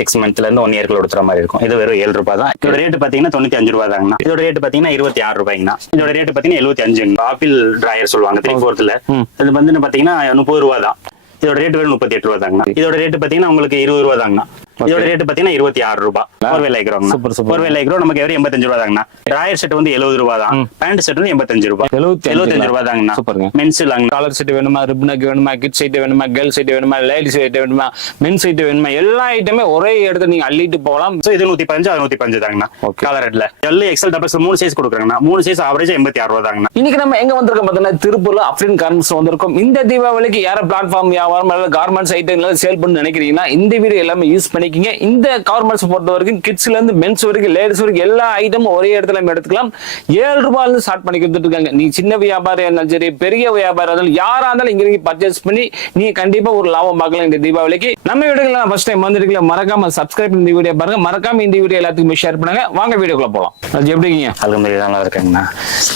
6 மந்த்ல இருந்து 1 இயர்க்குள்ள கொடுத்துற மாதிரி இருக்கும். இது வெறும் 7 ரூபாய் தான். இதோட ரேட் பாத்தீங்கன்னா 95 ரூபாய் தாங்கண்ணா. இதோட ரேட் பாத்தீங்கன்னா 26 ரூபாய்ங்கண்ணா. இதோட ரேட் பாத்தீங்கன்னா 75. ஆப்பிள் டிராயர் சொல்லுவாங்க 3/4. இது வந்து பாத்தீங்கன்னா 30 ரூபாய் தான். இதோட ரேட் வெறும் 38 ரூபாய் தாங்கண்ணா. இதோட ரேட் பாத்தீங்கன்னா உங்களுக்கு 20 ரூபாய் தாங்கண்ணா. இதோட ரேட் பாத்தீங்கன்னா 26 ரூபாய். ஒரு லைக்ரோ நமக்கு வெறும் 85 ரூபாய் தாங்கண்ணா. டிராயர் செட் வந்து 70 ரூபாய் தான். பேண்ட் செட் வந்து 85 ரூபாய். 75 ரூபாய் தாங்கண்ணா. மென்ஸ் காலர் செட் வேணுமா, ரிப்னக் வேணுமா, கிட் சைட் வேணுமா, கேர்ள் சைட் வேணுமா, லேடிஸ் சைட் வேணுமா, மென் சைட் வேணுமா, எல்லா ஐட்டமே ஒரே இடத்துல நீங்க அள்ளிட்டு போகலாம். இது 115 அது 115 தாங்கண்ணா. கலர் ரெட்ல எல் எக்ஸ்எல் டபுள்ஸ் 3 சைஸ் கொடுக்குறாங்கண்ணா. 3 சைஸ் ஆவரேஜ் 86 ரூபாய் தாங்கண்ணா. இன்னைக்கு நம்ம எங்க வந்திருக்கோம் பார்த்தீங்கன்னா திருப்பூர்ல அப்ரின் கார்மெண்ட்ஸ் வந்திருக்கோம். இந்த தீபாவளிக்கு யார பிளாட்ஃபார்ம் வியாபாரம் அல்லது கார்மெண்ட்ஸ் ஐட்டம் சேல் பண்ண நினைக்கிறீங்கன்னா இந்த வீடியோ எல்லாமே யூஸ் பண்ணிக்கிங்க. இந்த கார்மெண்ட்ஸ் பொறுத்த வரைக்கும் கிட்ஸ்ல இருந்து மென்ஸ் வரைக்கும் லேடிஸ் வரைக்கும் எல்லா ஐட்டமும் ஒரே இடத்துல நம்ம எடுத்துக்கலாம். 7 ரூபாயில இருந்து ஸ்டார்ட் பண்ணி கொடுத்துட்டு இருக்காங்க. நீ சின்ன வியாபாரம் இருந்தாலும் சரி, பெரிய வியாபாரம் இருந்தாலும் யாரா இருந்தாலும் இங்க பர்ச்சேஸ் பண்ணி நீங்க கண்டிப்பா ஒரு லாபம் பார்க்கலாம் இந்த தீபாவளிக்கு. நம்ம வீடியோல ஃபர்ஸ்ட் டைம் வந்திருக்கீங்க, மறக்காம சப்ஸ்கிரைப் பண்ணி இந்த வீடியோ பாருங்க. மறக்காம இந்த வீடியோ எல்லாத்துக்கும் ஷேர் பண்ணுங்க. வாங்க வீடியோக்குள்ள போலாம். அது எப்படி இருக்கீங்க? அல்ஹம்துலில்லாஹ் நல்லா இருக்கேங்கண்ணா.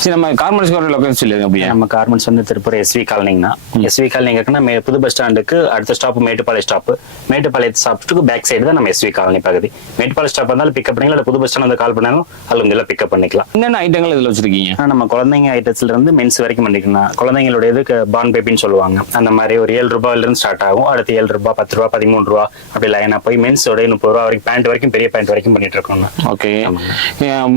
சரி, நம்ம கார்மெண்ட்ஸ் லொகேஷன் சொல்லுங்க. அப்படியே நம்ம கார்மெண்ட்ஸ் வந்து திருப்பூர் எஸ்வி காலனிங்கண்ணா. எஸ்வி காலனி இருக்குன்னா புது பஸ் ஸ்டாண்டுக்கு அடுத்த ஸ்டாப் மேட்டுப்பாளையம் ஸ்டாப். மேட்டுப்பாளையம் ஸ்டாப்புக்கு பேக் சைடு தான் நம்ம எஸ்வி காலனி பகுதி. மேட்டுப்பாளையம் ஸ்டாப் வந்தாலும் பிக்கப் பண்ணிக்கலாம். புது பஸ் ஸ்டாண்ட் வந்து கால் பண்ணாலும் அல்ஹம்துலில்லாஹ் பிக்கப் பண்ணிக்கலாம். என்னென்ன ஐட்டங்கள் இதுல வச்சிருக்கீங்க? நம்ம குழந்தைங்க ஐட்டத்துல இருந்து மென்ஸ் வரைக்கும் பண்ணிக்கலாம். குழந்தைங்களுடையது பார்ன் பேபின்னு சொல்லுவாங்க. அந்த மாதிரி ஒரு 7 ரூபாயில இருந்து ஸ்டார்ட் ஆகும். அடுத்து 7 ரூபாய், 10 ரூபாய், 13 ரூபாய் அப்படி லைனா போய் மென்ஸோட 30 ரூபாய் வரைக்கும் பேண்ட் வரைக்கும் பெரிய பேண்ட் வரைக்கும் பண்ணிட்டு இருக்கோம். ஓகே,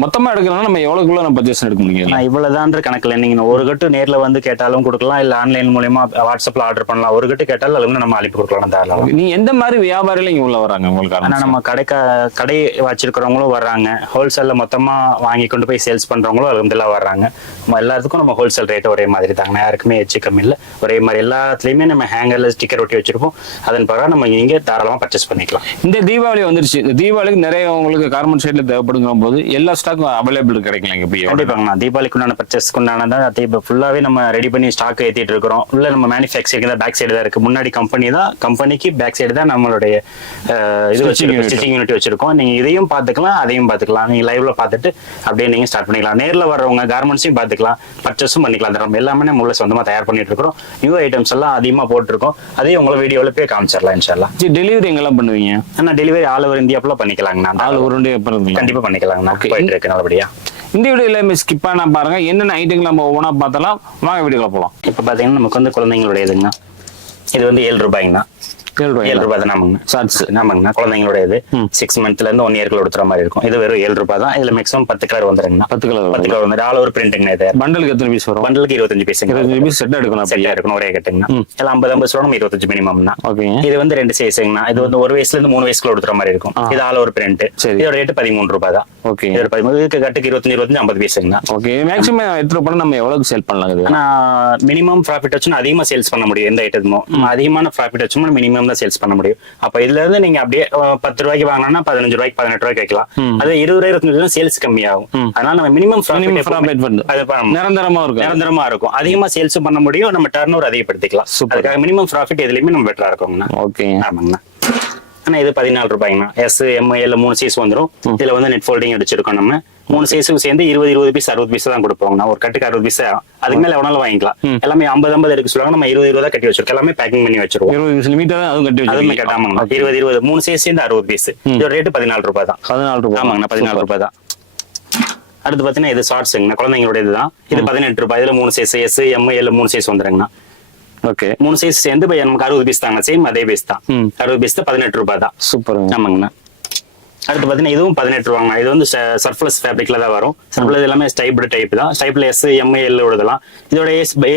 மொத்தமா எடுக்கணும்னா நம்ம எவ்வளவுக்குள்ள நம்ம பர்ச்சேஸ் எடுக்க முடியும்? நான் இவ்வளவுதான் கணக்குல நீங்க ஒரு கட்டு நேர்ல வந்து கேட்டாலும் கொடுக்கலாம், இல்ல ஆன்லைன் மூலமா வாட்ஸ்அப்ல ஆர்டர் பண்ணலாம். ஒரு கட்டு கேட்டாலும் அதுல நம்ம அனுப்பி கொடுக்கலாம் தாராளமா. நீ எந்த மாதிரி வியாபாரில இங்க உள்ள வராங்க உங்களுக்கு? நம்ம கடை வச்சிருக்கிறவங்களும் வர்றாங்க, ஹோல்சேல்ல மொத்தமா வாங்கி கொண்டு போய் சேல்ஸ் பண்றவங்களும் அல்ஹம்துலில்லாஹ் வர்றாங்க. எல்லாத்துக்கும் நம்ம ஹோல்சேல் ரேட் ஒரே மாதிரி தாங்க, யாருக்குமே எச்சு கம்மி இல்லை. ஒரே மாதிரி எல்லாத்துலயுமே நம்ம ஹேங்கர்ல ஸ்டிக்கர் ஒட்டி வச்சிருப்போம். அதன் பிறகு நம்ம இங்க தாராளமா பர்ச்சேஸ் பண்ணிக்கலாம். இந்த தீபாவளி வந்துருச்சு. இந்த தீபாவளிக்கு நிறைய உங்களுக்கு கார்மெண்ட் சைட்ல தேவைப்படுங்கிற போது எல்லா ஸ்டாக்கும் அவைலபிள் கிடைக்கலாம். கண்டிப்பாங்கண்ணா. தீபாவளிக்கு உண்டான பர்ச்சேஸ் உண்டானதான் ஃபுல்லாவே நம்ம ரெடி பண்ணி ஸ்டாக் ஏத்திட்டு இருக்கிறோம். உள்ள நம்ம மேனுஃபேக்சரிங் தான் பேக் சைடு தான் இருக்கு. முன்னாடி கம்பெனி தான், கம்பெனிக்கு பேக் சைடு தான் நம்மளுடைய ஸ்டிச்சிங் யூனிட் வச்சிருக்கோம். நீங்க இதையும் பாத்துக்கலாம், அதையும் பாத்துக்கலாம். நீங்க லைவ்ல பாத்துட்டு அப்படியே நீங்க ஸ்டார்ட் பண்ணிக்கலாம். நேர்ல வர்றவங்க கார்மெண்ட்ஸையும் பாத்துக்கலாம், பர்ச்சேஸும் பண்ணிக்கலாம். நம்ம எல்லாமே நம்ம சொந்தமா தயார் பண்ணிட்டு இருக்கிறோம். நியூ ஐட்டம்ஸ் எல்லாம் அதிகமா போட்டுருக்கோம். அதையும் உங்களை வீடியோல போய் காமிச்சிடலாம் இன்ஷால்லா. டெலிவரி எங்கெல்லாம் பண்ணுவீங்க? ஆனா டெலிவரி ஆல் ஓவர் இந்தியா ஃபுல்லா பண்ணிக்கலாங்கண்ணா. ஆல் ஓவர் இந்தியா கண்டிப்பா பண்ணிக்கலாங்கண்ணா. போயிட்டு இருக்கு நல்லபடியா. இந்த வீடியோ எல்லாமே ஸ்கிப் பண்ணா பாருங்க. என்னென்ன ஐட்டங்கள் நம்ம ஒவ்வொன்றா பார்த்தலாம். வாங்க வீடியோல போலாம். இப்ப பாத்தீங்கன்னா நமக்கு வந்து குழந்தைங்களுடையதுங்கண்ணா. இது வந்து 7 ரூபாய்ங்கண்ணா. 7 ரூபாய் தான் ஆமாங்கண்ணா. குழந்தைங்களுடையது 6 மந்த்ல இருந்து 1 இயர்க்குள்ள கொடுத்துற மாதிரி இருக்கும். இது வெறும் 7 ரூபாய் தான். இதுல மேக்ஸிமம் 10 கலர் வந்துருங்கண்ணா. 10 கலர் வந்து ஆல் ஓவர் பிரிண்ட்ங்கண்ணா. இது பண்டலுக்கு எத்தனை பீஸ் வரும்? பண்டலுக்கு 25 பீஸ். 25 பீஸ் செட் எடுக்கணும். செட் எடுக்கணும் ஒரே கட்டுங்கண்ணா. எல்லாம் 50 சொல்லணும், 25 மினிமம்னா. இது வந்து 2 சைஸ்ங்கண்ணா. இது வந்து 1 வயசுல இருந்து 3 வயசுக்குள்ள கொடுத்துற மாதிரி இருக்கும். இது ஆல் ஓவர் பிரிண்ட். இதோட ரேட் 13 ரூபாய் தான். ஓகே, இதோட 13 கட்டுக்கு 25 50 பீஸ்ங்கண்ணா. ஓகே, மேக்ஸிமம் எத்தனை ரூபாய் நம்ம எவ்வளவு சேல் பண்ணலாம்? ஆனா மினிமம் ப்ராஃபிட் வச்சுன்னா அதிகமா சேல்ஸ் பண்ண முடியும். எந்த ஐட்டமும் அதிகமான ப்ராஃபிட் வச்சோம்னா மினிமம் தான் சேல்ஸ் பண்ண முடியும். அப்ப இதுல இருந்து நீங்க அப்படியே 10 ரூபாய்க்கு வாங்கினா 15 ரூபாய்க்கு 18 ரூபாய்க்கு வைக்கலாம். அது 20 ரூபாய் 25 சேல்ஸ் கம்மியாகும். அதனால நம்ம மினிமம் நிரந்தரமா இருக்கும். அதிகமா சேல்ஸ் பண்ண முடியும். நம்ம டர்ன் ஓவர் அதிகப்படுத்திக்கலாம். அதுக்காக மினிமம் ப்ராஃபிட் எதுலயுமே நம்ம பெட்டரா இருக்கும்ண்ணா. ஓகே, ஆமாங்கண்ணா. ஆனா இது 14 ரூபாய்ங்கண்ணா. எஸ், எம், எல் 3 சைஸ் வந்துடும். இதுல வந்து நெட் ஃபோல்டிங் அடிச்சிருக்கோம். நம்ம 3 சைஸுக்கு சேர்ந்து 20 பீஸ் 60 பீஸ் தான் கொடுப்போம். ஒரு கட்டுக்கு 60 பீஸ். அதுக்கு மேல எவனாலும் வாங்கிக்கலாம். எல்லாமே 50 எடுக்க சொல்லுவாங்க. நம்ம 20 தான் கட்டி வச்சிருக்கோம். எல்லாமே பேக்கிங் பண்ணி வச்சிருவோம். 20 கட்டாமாங்கண்ணா. 20 3 சைஸ் சேர்ந்து 60 பீஸ். இதோட ரேட் 14 ரூபாய் தான். 14 ரூபாய் ஆமாங்கண்ணா. 14 ரூபாய் தான். அடுத்து பாத்தீங்கன்னா இது ஷார்ட்ஸ்ங்கண்ணா. குழந்தைங்களோட இதுதான். இது 18 ரூபாய். இதுல 3 size S, M, L 3 size வந்துருங்கண்ணா. ஓகே, 3 சைஸ் சேர்ந்து நமக்கு 60 பீஸ் தாங்க. சேம் அதே பீஸ் தான். 60 பீஸ் தான் 18 ரூபாய் தான். சூப்பர் ஆமாங்கண்ணா. அடுத்து பாத்தீங்கன்னா இதுவும் 18 ரூபாங்க. இது வந்து சர்ஃப்ளஸ் ஃபேப்ரிக்ல தான் வரும். சர்ஃப்ளஸ் எல்லாமே ஸ்டைப்டு டைப் தான். ஸ்டைப்ல எஸ், எம், எல் விடலாம். இதோட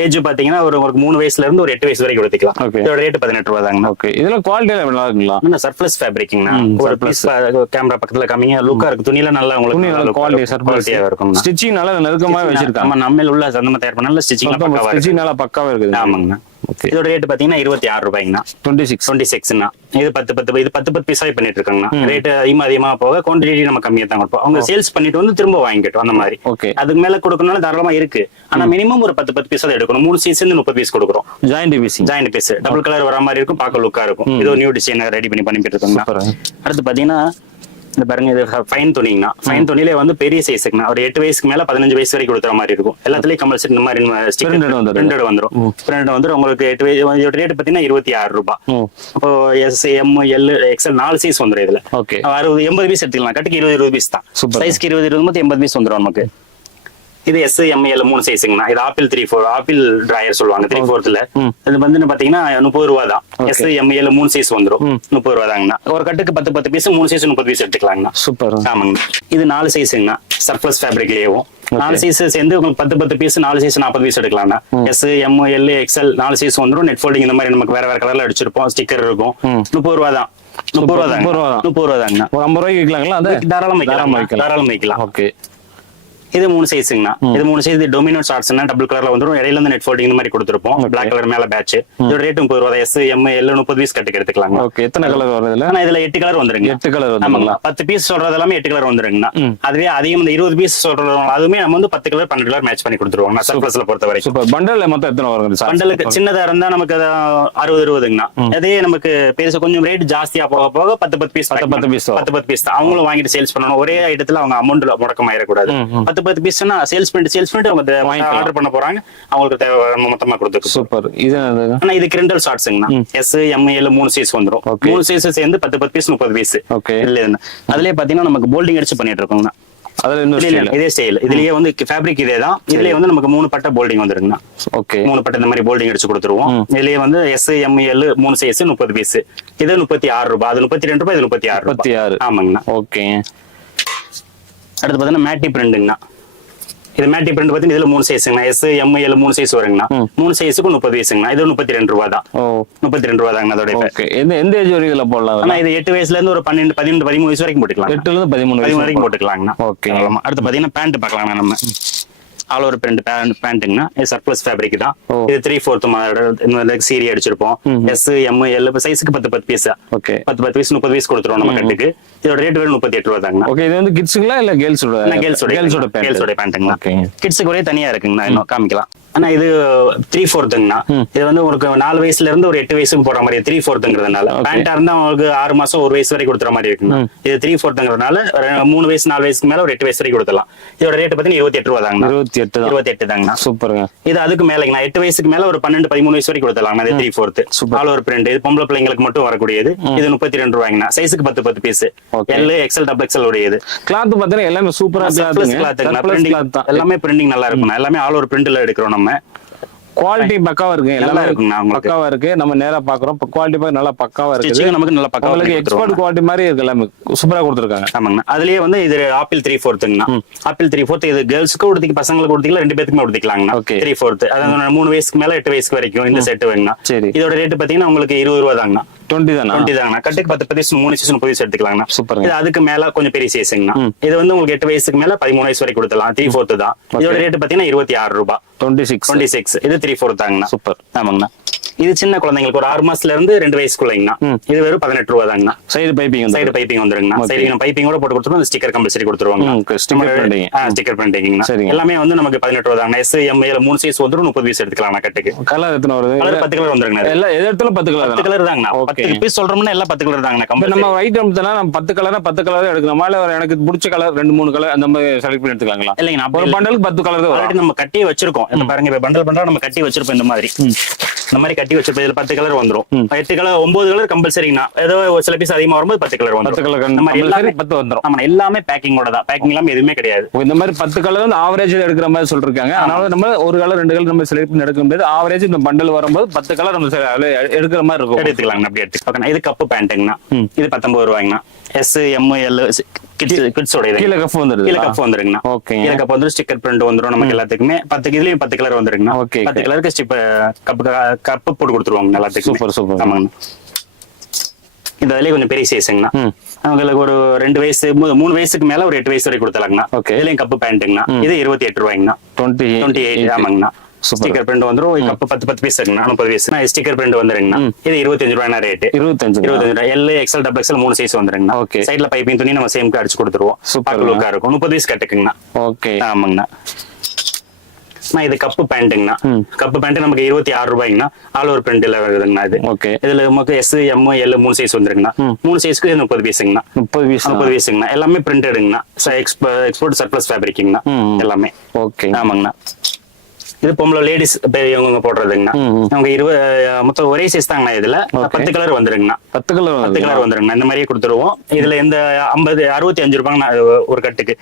ஏஜ் பாத்தீங்கன்னா ஒரு 3 வயசுல இருந்து ஒரு 8 வயசு வரைக்கும் எடுத்துக்கலாம். இதோட ரேட் 18 ரூபாய் தாங்க. ஓகே, இதுல குவாலிட்டி நல்லா இருக்குங்களா? சர்ஃப்ளஸ் ஃபேப்ரிக்னா ஒரு பீஸ் கேமரா பக்கத்துல காமிங்க. லுக்கா இருக்கு. துணியில நல்லா உங்களுக்கு குவாலிட்டியா இருக்கும். ஸ்டிச்சிங் நல்லா நெருக்கமா வச்சிருக்காங்க. நம்ம உள்ள சந்தமா தயார் பண்ணால ஸ்டிச்சிங் நல்லா பக்காவா இருக்குது. ஆமாங்கண்ணா. இதோட ரேட் பாத்தீங்கன்னா 26 ரூபாய்ங்கண்ணா. 26ண்ணா. இது 10 பீஸாவே பண்ணிட்டு இருக்காங்கண்ணா. ரேட் அதிகமா போக குவான்டிட்டி நம்ம கம்மியா தான் கொடுப்போம். அவங்க சேல்ஸ் பண்ணிட்டு வந்து திரும்ப வாங்கிட்டோம் அந்த மாதிரி. அதுக்கு மேல கொடுக்கணும்னால தாராளமா இருக்கு. ஆனா மினிமம் ஒரு 10 பீஸ் தான் எடுக்கணும். 3 சைஸ் 30 பீஸ் கொடுக்குறோம். ஜாயிண்ட் பீஸ் டபுள் கலர் வர மாதிரி இருக்கும். பார்க்க லுக்கா இருக்கும். இது நியூ டிசைன் ரெடி பண்ணிட்டு இருக்காங்க. அடுத்து பாத்தீங்கன்னா இந்த பாருங்க இது ஃபைன் துணிங்கண்ணா. ஃபைன் துணியில வந்து பெரிய சைஸுக்குண்ணா. ஒரு 8 வயசுக்கு மேல 15 வயசு வரைக்கும் கொடுக்குற மாதிரி இருக்கும். எல்லாத்துலயும் கம்பல்சரி இந்த மாதிரி பிரிண்டட் வந்துடும். பிரிண்டட் வந்துடும். உங்களுக்கு 8 வயசு ரேட் பாத்தீங்கன்னா 26 ரூபாய். இப்போ S, M, L, XL 4 size வந்துடும் இதுல. 60 80 பீஸ் எடுத்துக்கலாம். கட்டுக்கு 20 பீஸ் தான். சைஸ்க்கு 20 80 பீஸ் வந்துடும் நமக்கு. இது எஸ், எம், எல் 3 சைஸுங்கண்ணா. இது ஆப்பிள் 3/4 ஆப்பிள் டிராயர் சொல்லுவாங்க 3/4ல. இது வந்து பாத்தீங்கன்னா 30 ரூபாய் தான். எஸ், எம், எல் 3 சைஸ் வந்துடும். 30 ரூபாய் தாங்கண்ணா. ஒரு கட்டுக்கு 10 பீஸ் 3 சைஸ் 30 பீஸ் எடுத்துக்கலாங்கண்ணா. சூப்பர். ஆமாங்கண்ணா. இது 4 சைஸுங்கண்ணா. சர்ப்ளஸ் ஃபேப்ரிக்லயும் 4 சைஸ் சேர்ந்து உங்களுக்கு 10 பீஸ் 4 சைஸ் 40 பீஸ் எடுக்கலாம்ண்ணா. S, M, L, XL 4 size வந்துடும். நெட் ஃபோல்டிங் இந்த மாதிரி நமக்கு வேற கலர்ல அடிச்சிருப்போம். ஸ்டிக்கர் இருக்கும். 30 ரூபாய் தான். 30 ரூபாய் தாங்கண்ணா. ஒரு 50 ரூபாய்க்கு விற்கலாங்களா? தாராளம் வைக்கலாம். ஓகே. இது 3 சைஸுங்கண்ணா. இது 3 சைஸ் டொமினோ ஷார்ட்ஸ்னா டபுள் கலர்ல வந்துடும். இடையில வந்து நெட் ஃபோல்டிங் இந்த மாதிரி கொடுத்துருப்போம். பிளாக் கலர் மேல பேட்ச். இதோட ரேட் 30 ரூபாய். எஸ், எம், எல் 30 பீஸ் கட்டுக்கு எடுத்துக்கலாம். ஓகே. எத்தனை கலர் வருதுல? இதுல 8 கலர் வந்துருங்க. 8 கலர் வந்துருங்களா? 10 பீஸ் சொல்றது எல்லாமே 8 கலர் வந்துருங்கண்ணா. அதுவே அதிகம் இந்த 20 பீஸ் சொல்றது அதுவுமே நம்ம வந்து 10 கலர் 12 கலர் மேட்ச் பண்ணி கொடுத்துருவோம். சர்ப்ளஸ்ல பொறுத்த வரைக்கும். சூப்பர். பண்டல்ல மொத்தம் எத்தனை வருது? பண்டலுக்கு சின்னதா இருந்தா நமக்கு 60-20ங்கண்ணா. அதே நமக்கு பெருசு கொஞ்சம் ரேட் ஜாஸ்தியா போக போக 10 பீஸ் 10 பீஸ் தான். அவங்களும் வாங்கிட்டு சேல்ஸ் பண்ணணும். ஒரே இடத்துல அவங்க அமௌண்ட் முடக்கம் ஆயிடக்கூடாது. 10 பீஸ்னா சேல்ஸ் பண்ணிட்டு அவங்க ஆர்டர் பண்ண போறாங்க. அவங்களுக்கு தேவை மொத்தமா கொடுத்துருக்கு. சூப்பர். இது கிரிண்டல் ஷார்ட்ஸ்ங்கண்ணா. எஸ், எம், எல் 3 சைஸ் வந்துரும். 3 சைஸ் சேர்ந்து 10 பீஸ் 30 பீஸ். அதுலயே பாத்தீங்கன்னா நமக்கு போல்டிங் அடிச்சு பண்ணிட்டு இருக்கோங்கண்ணா. இதே ஸ்டைல். இதுலயே வந்து ஃபேப்ரிக் இதேதான். இதுலயே வந்து நமக்கு 3 பட்டை போல்டிங் வந்துருங்கண்ணா. ஓகே. 3 பட்டை இந்த மாதிரி போல்டிங் அடிச்சு கொடுத்துருவோம். இதுலயே வந்து S, M, L 3 size 30 piece. இது 36 ரூபாய். அது 32 ரூபாய். இது 36 ரூபாய். ஆமாங்கண்ணா. ஓகே. அடுத்து பாத்தீங்கன்னா மேட்டி பிரிண்டுங்கண்ணா. இது மேட்டி பிரிண்ட் பாத்தீங்கன்னா இதுல 3 சைஸ்ங்கண்ணா. எஸ், எம், எல் 3 சைஸ் வருங்கண்ணா. 3 சைஸுக்கு 30 பீஸ்ங்கண்ணா. இது 32 ரூபாய் தான். 32 ரூபாய் தாங்கண்ணா. அதோட எந்த ஏஜ் வரைக்கும் இதுல போடலாம்? ஆனா இது 8 வயசுல இருந்து ஒரு 12 13 வயசு வரைக்கும் போட்டுக்கலாம். 8ல இருந்து 13 வரைக்கும் போட்டுக்கலாங்கண்ணா. ஓகே. அடுத்து பாத்தீங்கன்னா பேண்ட் பாக்கலாங்கண்ணா. நம்ம ஆல் ஓவர் பிரிண்ட் பேண்ட்டுங்கண்ணா. இது சர்ப்ளஸ் ஃபேப்ரிக் தான். இது 3/4 சீரி அடிச்சிருப்போம். எஸ், எம், எல் சைஸுக்கு 10 பீஸ். ஓகே. 10 பீஸ் 30 பீஸ் கொடுத்துருவோம் நம்ம கட்டுக்கு. இதோட ரேட் வேற 38 ரூபாய் தாங்கண்ணா. ஓகே. இது வந்து கிட்ஸுங்களா இல்ல கேர்ள்ஸோட? கேர்ள்ஸோட பேண்ட்டுங்கண்ணா. கிட்ஸுக்கு ஒரே தனியா இருக்குங்கண்ணா. இன்னும் காமிக்கலாம். ஆனா இது 3/4ங்கண்ணா. இது வந்து உங்களுக்கு 4 வயசுல இருந்து ஒரு 8 வயசுக்கு போற மாதிரி 3/4ங்கிறதுனால பேண்டா இருந்தா உங்களுக்கு 6 மாசம் 1 வயசு வரைக்கும் கொடுத்துற மாதிரி இருக்குங்க. இது 3/4ங்கிறதுனால 3 வயசு 4 வயசுக்கு மேல ஒரு 8 வயசு வரைக்கும் கொடுக்கலாம். இதோட ரேட் பாத்தீங்கன்னா 28 ரூபாய் தாங்கண்ணா. 28 தாங்கண்ணா. சூப்பருங்க. இது அதுக்கு மேலங்கண்ணா. 8 வயசுக்கு மேல ஒரு 12 13 வயசு வரைக்கும் கொடுத்தலாம். இது 3/4 ஆல் ஓவர் பிரிண்ட். இது பொம்பளை பிள்ளைங்களுக்கு மட்டும் வரக்கூடியது. இது 32 ரூபாய்ங்கண்ணா. சைஸுக்கு 10 piece. L, XL, double XL உடையது. கிளாத் பாத்தீங்கன்னா எல்லாமே சூப்பரா கிளாத். எல்லாமே பிரிண்டிங் நல்லா இருக்கும். எல்லாமே ஆல் ஓவர் பிரிண்ட்ல எடுக்கிறோம் நம்ம. குவாலிட்டி பக்காவா இருக்கு. எல்லாமே பக்காவா இருக்கு. நம்ம நேரா பாக்குறோம். குவாலிட்டி பாக்க நல்லா பக்காவா இருக்கு. நமக்கு நல்லா பக்காவா இருக்கு. எக்ஸ்போர்ட் குவாலிட்டி மாதிரி இருக்கு. எல்லாமே சூப்பரா கொடுத்திருக்காங்க. ஆமாங்க. அதுலயே வந்து இது ஆப்பிள் 3/4ங்கண்ணா. ஆப்பிள் 3/4 இது கேர்ள்ஸ்க்கு கொடுத்திக்க பசங்களுக்கு கொடுத்திக்கலாம். 2 பேத்துக்குமே கொடுத்திக்கலாங்கண்ணா. 3/4 அதாவது 3 வயசுக்கு மேல 8 வயசுக்கு வரைக்கும் இந்த செட் வேணும்னா. இதோட ரேட் பாத்தீங்கன்னா உங்களுக்கு 20 ரூபாய் தாங்கண்ணா. 20 தாங்கண்ணா. கட்டுக்கு 10 பீஸ் 3 சைஸ் 30 பீஸ் எடுத்துக்கலாங்கண்ணா. சூப்பர். இது அதுக்கு மேல கொஞ்சம் பெரிய சைஸ்ங்கண்ணா. இது வந்து உங்களுக்கு 8 வயசுக்கு மேல 13 வயசு வரைக்கும் கொடுத்தலாம். 3/4 தான். இதோட ரேட் பாத்தீங்கன்னா 26 ரூபாய். 26. இது 3/4 தாங்கண்ணா. சூப்பர். ஆமாங்கண்ணா. இது சின்ன குழந்தைங்களுக்கு ஒரு 6 மாசத்துல இருந்து 2 வயசுக்குள்ளங்கண்ணா. இது வெறும் 18 ரூபாய் தாங்கண்ணா. சைடு பைப்பிங் வந்துருங்கண்ணா. சைடு பைப்பிங்கோட போட்டு கொடுத்துருவோம். ஸ்டிக்கர் கம்பல்சரி கொடுத்துருவாங்க. ஸ்டிக்கர் பிரிண்டிங்னா எல்லாமே வந்து நமக்கு 18 ரூபாய் தாங்கண்ணா. எஸ், எம், எல் 3 சைஸ் வந்துரும். 30 பீஸ் எடுத்துக்கலாம் கட்டுக்கு. கலர் எத்தனை வருது? கலர் 10 கலர் வந்துருங்கண்ணா. எல்லா இடத்துல 10 கலர் தாங்கண்ணா. 10 பீஸ் சொல்றோம்னா எல்லாம் 10 கலர் தாங்கண்ணா. நம்ம ஐட்டம் தானே நம்ம 10 கலர் எடுக்கணுமா? இல்ல எனக்கு பிடிச்ச கலர் 2-3 கலர் அந்த மாதிரி செலக்ட் பண்ணி எடுத்துக்காங்களா? இல்லைங்கண்ணா. ஒரு பண்டலுக்கு 10 கலர் தான் நம்ம கட்டி வச்சிருக்கோம். பாருங்க, இப்ப பண்டல் பண்றா நம்ம கட்டி வச்சிருப்போம். இந்த மாதிரி கட்டி வச்சிருப்போம். இதுல 10 கலர் வந்துரும். 8 கலர் 9 கலர் கம்பல்சரிங்கண்ணா. ஏதோ ஒரு சில பீஸ் அதிகமா வரும்போது 10 கலர் வந்துரும். 10 கலர் நம்ம எல்லாமே 10 வந்துரும். ஆமா, எல்லாமே பேக்கிங்கோட தான். பேக்கிங் இல்லாம எதுவுமே கிடையாது. இந்த மாதிரி 10 கலர் வந்து ஆவரேஜ் எடுக்கிற மாதிரி சொல்லிருக்காங்க. அதனால நம்ம ஒரு கலர் 2 கலர் நம்ம செலக்ட் பண்ணி எடுக்க முடியாது. ஆவரேஜ் இந்த பண்டல் வரும்போது 10 கலர் நம்ம எடுக்கிற மாதிரி இருக்கும். எடுத்துக்கலாம். அப்படி எடுத்துக்கலாம். இது கப்பு பேண்ட்டுங்கண்ணா. இது 19 ரூபாய்ங்கண்ணா. எஸ், எம், எல் கிட்ஸோட கீழ கப் வந்துருங்கண்ணா. கீழ கப் வந்து ஸ்டிக்கர் பிரிண்ட் வந்துரும் நமக்கு எல்லாத்துக்குமே. 10 கலர் வந்துருங்கண்ணா. 10 கலருக்கு கப்பு போட்டு கொடுத்துருவாங்க எல்லாத்துக்கும். சூப்பர். ஆமாங்கண்ணா. இது அதுலயே கொஞ்சம் பெரிய சைஸ்ங்கண்ணா. அவங்களுக்கு ஒரு 2 வயசு 3 வயசுக்கு மேல ஒரு 8 வயசு வரைக்கும் கொடுத்தலாங்கண்ணா. இதுலயும் கப்பு பேண்ட்டுங்கண்ணா. இது 28 ரூபாய்ங்கண்ணா. 28. ஆமாங்கண்ணா. ஸ்டிக்கர் பிரிண்ட் வந்துரும். கப்பு 10 பீஸ் இருக்குண்ணா. 30 பீஸ் ஸ்டிக்கர் பிரிண்ட் வந்துருங்கண்ணா. இது 25 ரூபாய் ரேட். 25 ரூபாய். L, XL, double XL 3 size வந்துருங்கண்ணா. சைட்ல பைப்பிங் துணி நம்ம சேம்க்கு அடிச்சு கொடுத்துருவோம். சூப்பர் லுக்கா இருக்கும். 30 பீஸ் கட்டுக்குங்கண்ணா. ஓகே. ஆமாங்கண்ணா. இது கப்பு பேண்ட்டுங்கண்ணா. கப்பு பேண்ட் நமக்கு 26 ரூபாய்ங்கண்ணா. All over பிரிண்ட்ல வருதுங்கண்ணா. இது ஓகே. இதுல நமக்கு எஸ், எம், எல் 3 சைஸ் வந்துருங்கண்ணா. 3 சைஸ்க்கு 30 பீஸுங்கண்ணா. 30 பீஸுங்கண்ணா. எல்லாமே பிரிண்டடுங்கண்ணா. எக்ஸ்போர்ட் சர்ப்ளஸ் ஃபேப்ரிக்ங்கண்ணா எல்லாமே. ஓகே. ஆமாங்கண்ணா. இது பொம்பளை லேடிஸ் பெரியவங்க போடுறதுங்கண்ணா. அவங்க மொத்தம் ஒரே சைஸ் தாங்கண்ணா. இதுல 10 கலர் வந்துருங்கண்ணா. 10 கலர் வந்துருங்கண்ணா. இந்த மாதிரியே கொடுத்துருவோம். இதுல இந்த 65 ரூபாங்கண்ணா ஒரு கட்டுக்கு.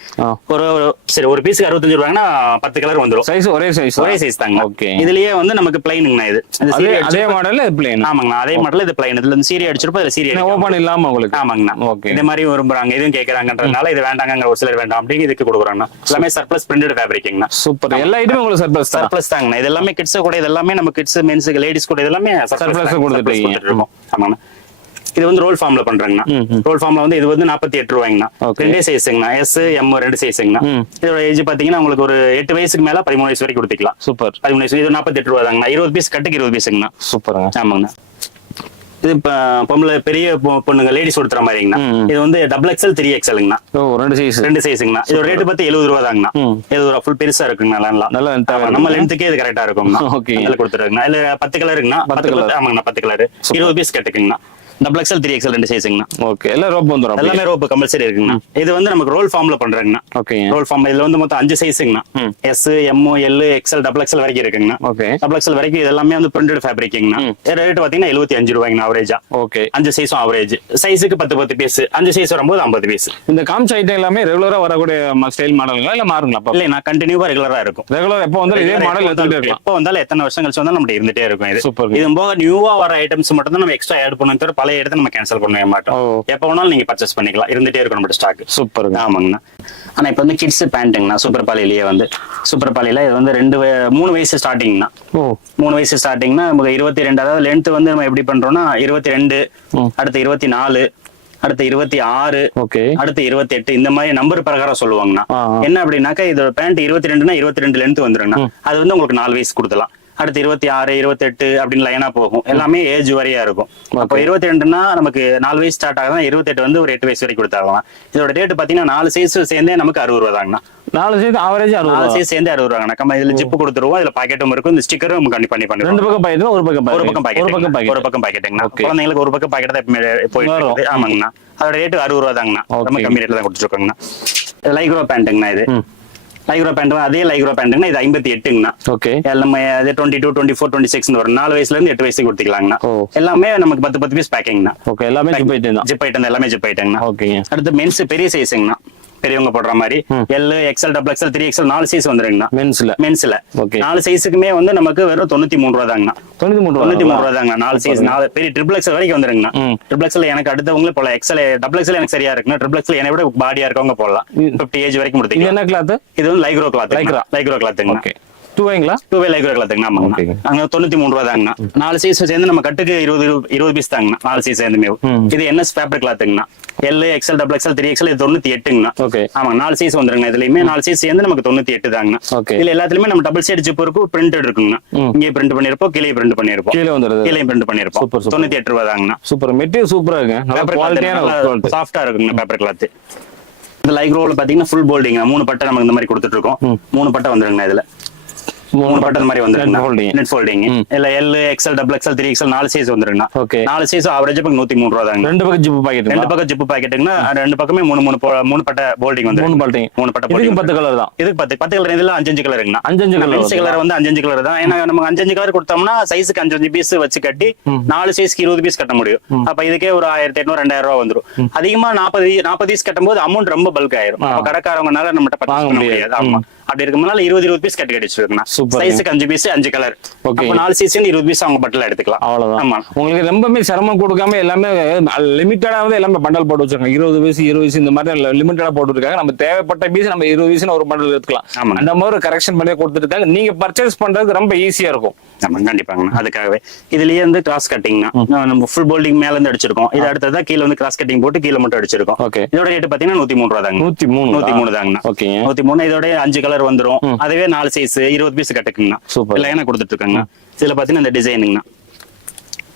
சரி, ஒரு பீஸுக்கு 65 ரூபாங்கன்னா 10 கலர் வந்துரும். சைஸ் ஒரே சைஸ் தாங்க. ஓகே. இதுலயே வந்து நமக்கு பிளைனுங்கண்ணா. இது அதே மாடல் பிளைன். ஆமாங்கண்ணா. அதே மாடல் இது பிளைன். இதுல சீரி அடிச்சிருப்போம். இதுல சீரி ஓபன் இல்லாம உங்களுக்கு. ஆமாங்கண்ணா. ஓகே. இந்த மாதிரி விரும்புறாங்க, இதுவும் கேக்குறாங்கன்றதுனால இது வேண்டாங்க, ஒரு சிலர் வேண்டாம் அப்படிங்க இதுக்கு கொடுக்குறாங்கண்ணா. எல்லாமே சர்ப்ளஸ் பிரிண்டட் ஃபேப்ரிக்ங்கண்ணா. சூப்பர். எல்லா ஐட்டமும் உங்களுக்கு சர்ப்ளஸ் தாங்கண்ணா. இது எல்லாமே கிட்ஸ் கூட, இது எல்லாமே நம்ம கிட்ஸ், மென்ஸ், லேடிஸ் கூட இதெல்லாம் சர்ப்ளஸ் கொடுத்துருக்கோம். ஆமாங்கண்ணா. இது வந்து ரோல் ஃபார்ம்ல பண்றாங்கண்ணா. ரோல் ஃபார்ம்ல வந்து இது வந்து 48 ரூபாய்ங்கண்ணா. 2 சைஸ்ங்கண்ணா. S, M 2 சைஸ்ங்கண்ணா. இதோட ஏஜ் பாத்தீங்கன்னா உங்களுக்கு ஒரு 8 வயசுக்கு மேல 13 வயசு வரைக்கும் கொடுத்துக்கலாம். சூப்பர். 13 வயசு. இது 48 ரூபாய் தாங்கண்ணா. 20 பீஸ் கட்டுக்கு 20 பீஸுங்கண்ணா. சூப்பர். ஆமாங்கண்ணா. இது பொம்பளை பெரிய பொண்ணுங்க லேடிஸ் கொடுத்துற மாதிரிங்கண்ணா. இது வந்து XXL 3XLங்கண்ணா. 2 சைஸ்ங்கண்ணா. இது ரேட் பார்த்து 70 ரூபா தாங்கண்ணா. 70 ரூபா. ஃபுல் பெருசா இருக்குங்கண்ணா. நம்ம லென்த்துக்கே இது கரெக்டா இருக்கும்ண்ணா. கொடுத்துருக்குண்ணா. இதுல 10 கலருங்கண்ணா. 10 கலர். ஆமாங்கண்ணா. 10 கலர் 20 பீஸ் கட்டுக்குங்கண்ணா. XXL 3XL 2 சைஸ்ங்கண்ணா. ஓகே. எல்லாம் ரோப் வந்துரும். எல்லாமே ரோப் கம்பல்சரி இருக்குங்கண்ணா. இது வந்து நமக்கு ரோல் ஃபார்ம்ல பண்றாங்கண்ணா. ஓகே. Role form. இதுல வந்து மொத்தம் 5 சைஸ்ங்கண்ணா. S, M, L, XL, XXL வரைக்கும் இருக்குங்கண்ணா. ஓகே. XXL வரைக்கும் இது எல்லாமே வந்து பிரிண்டட் ஃபேப்ரிக்ங்கண்ணா. ரேட் பாத்தீங்கன்னா 75 ரூபாய்ங்கண்ணா ஆவரேஜா. ஓகே. 5 சைஸும் ஆவரேஜ். சைஸுக்கு 10 பீஸ். 5 சைஸ் வரும்போது 50 பீஸ். இந்த காமிச்ச ஐட்டம் எல்லாமே ரெகுலரா வரக்கூடிய ஸ்டைல் மாடல்களா இல்ல மாறுங்களா? இல்ல, நான் கண்டினியூவா ரெகுலரா இருக்கும். ரெகுலர் எப்போ வந்தாலும் இதே மாடல் எடுத்துட்டே இருக்கலாம். எப்போ வந்தாலும் எத்தனை வருஷம் கழிச்சு வந்தாலும் நம்ம இருந்துட்டே இருக்கும். இது சூப்பர். இது போக நியூவா வர ஐட்டம்ஸ் மட்டும் தான் நம்ம எக்ஸ்ட்ரா ஆட் பண்ணுவோம். தவிர பழைய இடத்தை நம்ம கேன்சல் பண்ணவே மாட்டோம். எப்ப வேணாலும் நீங்க பர்ச்சேஸ் பண்ணிக்கலாம். இருந்துட்டே இருக்கும் நம்ம ஸ்டாக். சூப்பர். ஆமாங்கண்ணா. ஆனா இப்ப வந்து கிட்ஸ் பேண்ட்டுங்கண்ணா. சூப்பர் பாலிலேயே வந்து சூப்பர் பாலில இது வந்து 3 வயசு ஸ்டார்டிங்னா. 3 வயசு ஸ்டார்டிங்னா நமக்கு 22. அதாவது லென்த் வந்து நம்ம எப்படி பண்றோம்னா 22, அடுத்து 24, அடுத்து 26, அடுத்து 28, இந்த மாதிரி நம்பர் பிரகாரம் சொல்லுவாங்கண்ணா. என்ன அப்படின்னாக்கா இது பேண்ட் 22னா 22 லென்த் வந்துருங்கண்ணா. அது வந்து உங்களுக்கு 4 வயசு கொடுக்கலாம். அடுத்து 26, 28 அப்படின்னு லைனா போகும். எல்லாமே ஏஜ் வரையா இருக்கும். அப்போ 22னா நமக்கு 4 வயசு ஸ்டார்ட் ஆகுதுன்னா 28 வந்து ஒரு 8 வயசு வரைக்கும் கொடுத்தாங்களாம். இதோட ரேட் பாத்தீங்கன்னா 4 சைஸ் சேர்ந்தே நமக்கு 60 ரூபா தாங்கண்ணா. 4 சைஸ் ஆவரேஜ் 60. 4 சைஸ் சேர்ந்து 60 ரூபாங்க. நம்ம இதுல ஜிப்பு கொடுத்துருவோம். இதுல பாக்கெட்டும் இருக்கும். இந்த ஸ்டிக்கரும் நம்ம பண்ணி பண்ணுவோம். 2 பக்கம் பாக்கெட், ஒரு பக்கம் பாக்கெட்டுங்கண்ணா. குழந்தைங்களுக்கு ஒரு பக்கம் பாக்கெட் தான் போயிட்டு இருக்குது. ஆமாங்கண்ணா. அதோட ரேட் 60 ரூபா தாங்கண்ணா. ரொம்ப கம்மி ரேட்ல தான் கொடுத்துருக்கோங்கண்ணா. லைக்ரோ பேண்ட்டுங்கண்ணா. இது லைக்ரோ பேண்ட். அதே லைக்ரோ பேண்ட்னா இது 58ங்கண்ணா. ஓகே. நம்ம 22, 24, 26 வரும். 4 வயசுல இருந்து 8 வயசுக்கு கொடுத்துக்கலாங்கண்ணா. எல்லாமே நமக்கு 10 பீஸ் பேக்கிங்ண்ணா. ஓகே. எல்லாமே ஜிப் ஐட்டம் எல்லாமே ஜிப் ஐட்டம்ண்ணா. ஓகே. அடுத்து மென்ஸ் பெரிய சைஸ்ங்கண்ணா. பெரியவங்க போடுற மாதிரி L, XL, XXL, 3XL 4 size வந்துருங்கண்ணா. மென்ஸ்ல 4 சைஸுக்குமே வந்து நமக்கு வெறும் 93 ரூபா தாங்கண்ணா. 93 ரூபா தாங்க. 4 சைஸ் 4 பெரிய XXL வரைக்கும் வந்துருங்கண்ணா. XXL எனக்கு அடுத்தவங்களே போடலாம். XXL எனக்கு சரியா இருக்குண்ணா. XXL என்னை விட பாடியா இருக்கவங்க போடலாம். 50 ஏஜ் வரைக்கும் முடித்து. என்ன கிளாத்? இது வந்து லைக்ரோ கிளாத். லைக்ரோ கிளாத்துங்க. டூவேங்களா? 2வே லைக்ரோ கிளாத்துங்கண்ணா. ஆமாங்க. அங்க 93 ரூபா தாங்கண்ணா. 4 சைஸ் சேர்ந்து நம்ம கட்டுக்கு 20 பீஸ் தாங்கண்ணா. 4 சைஸ் சேர்ந்துமே. இது NS ஃபேப்ரிக் கிளாத்துங்கண்ணா. எல், XL, XXL, 3XL இது 98ங்கண்ணா. ஆமா. 4 சைஸ் வந்துருங்க. இதுலயுமே 4 சைஸ் சேர்ந்து நமக்கு 98 தாங்கண்ணா. இதுல எல்லாத்துலயுமே நம்ம டபுள் சைடு ஜிப் இருக்கும். பிரிண்டட் இருக்குங்கண்ணா. இங்கே பிரிண்ட் பண்ணிருப்போம், கீழே பிரிண்ட் பண்ணிருப்போம். கீழே பிரிண்ட் பண்ணிருப்போம். 98 ரூபா தாங்கண்ணா. சூப்பர். மெட்டீரியல் சூப்பரா இருக்கு. நல்ல குவாலிட்டியான சாஃப்ட்டா இருக்குங்கண்ணா பேப்பர் கிளாத். இந்த லைக்ரோல பாத்தீங்கன்னா ஃபுல் போல்டிங் 3 பட்டை நமக்கு இந்த மாதிரி கொடுத்துட்டு இருக்கோம். 3 பட்டை வந்துருங்கண்ணா. இதுல 3 பட்டன் மாதிரி வந்துருங்க. Net folding. இல்ல L, XL, XXL, 3XL 4 size வந்துருங்கண்ணா. 4 சைஸ் ஆவரேஜ் 103 ரூபா தாங்க. 2 பக்கம் ஜிப் பாக்கெட். 2 பக்கம் ஜிப் பாக்கெட்டுங்கன்னா 2 பக்கமே 3 பட்டை போல்டிங் வந்து 3 பட்டை. இதுக்கு 10 கலர் தான். இதுக்கு 10 கலர். இதுல 5 கலருங்கண்ணா. 5 கலர் வந்து 5 கலர் தான். ஏன்னா நம்ம 5 கலர் கொடுத்தோம்னா சைஸுக்கு 5 பீஸ் வச்சு கட்டி 4 சைஸ்க்கு 20 பீஸ் கட்ட முடியும். அப்ப இதுக்கே ஒரு 1800, 2000 ரூபா வந்துரும். அதிகமா 40 பீஸ் கட்டும் போது அமௌண்ட் ரொம்ப பல்க் ஆயிரும். கடைக்காரவங்கனால நம்மகிட்ட பர்ச்சேஸ் பண்ண முடியாது. ஆமா. அப்படி இருக்கும்போது 20 பீஸ் கட்டி வச்சிருக்கேன். சைஸுக்கு 5 பீஸ் 5 கலர். 4 சைஸ் 20 பீஸ் அவங்க பட்டல எடுத்துக்கலாம். அவ்வளவுதான். ஆமா. உங்களுக்கு ரொம்பவே சிரமம் கொடுக்காம எல்லாமே லிமிட்டடா வந்து எல்லாமே பண்டல் போட்டு வச்சிருக்காங்க. 20 பீஸ் 20 பீஸ் இந்த மாதிரி லிமிட்டடா போட்டு இருக்காங்க. நம்ம தேவைப்பட்ட பீஸ் நம்ம 20 பீஸ் ஒரு பண்டல் எடுத்துக்கலாம். அந்த மாதிரி கரெக்ஷன் பண்ணி கொடுத்துருக்காங்க. நீங்க பர்ச்சேஸ் பண்றதுக்கு ரொம்ப ஈஸியா இருக்கும். ஆமா, கண்டிப்பாங்க. அதுக்காகவே இதுலயே வந்து கிராஸ் கட்டிங்னா நம்ம ஃபுல் போல்டிங் மேல இருந்து அடிச்சிருக்கோம். இது அடுத்ததா கீழ வந்து கிராஸ் கட்டிங் போட்டு கீழ மட்டும் அடிச்சிருக்கோம். இதோட ரேட் பாத்தீங்கன்னா 103 ரூபா தாங்க. 103 தாங்க. ஓகே. 103. இதோட 5 கலர் வந்துரும். அதுவே 4 சைஸ் 20 பீஸ் கட்டுக்குங்கண்ணா. சூப்பர். லைனா கொடுத்துட்டு இருக்காங்க. இதுல பாத்தீங்கன்னா இந்த டிசைனுங்கண்ணா.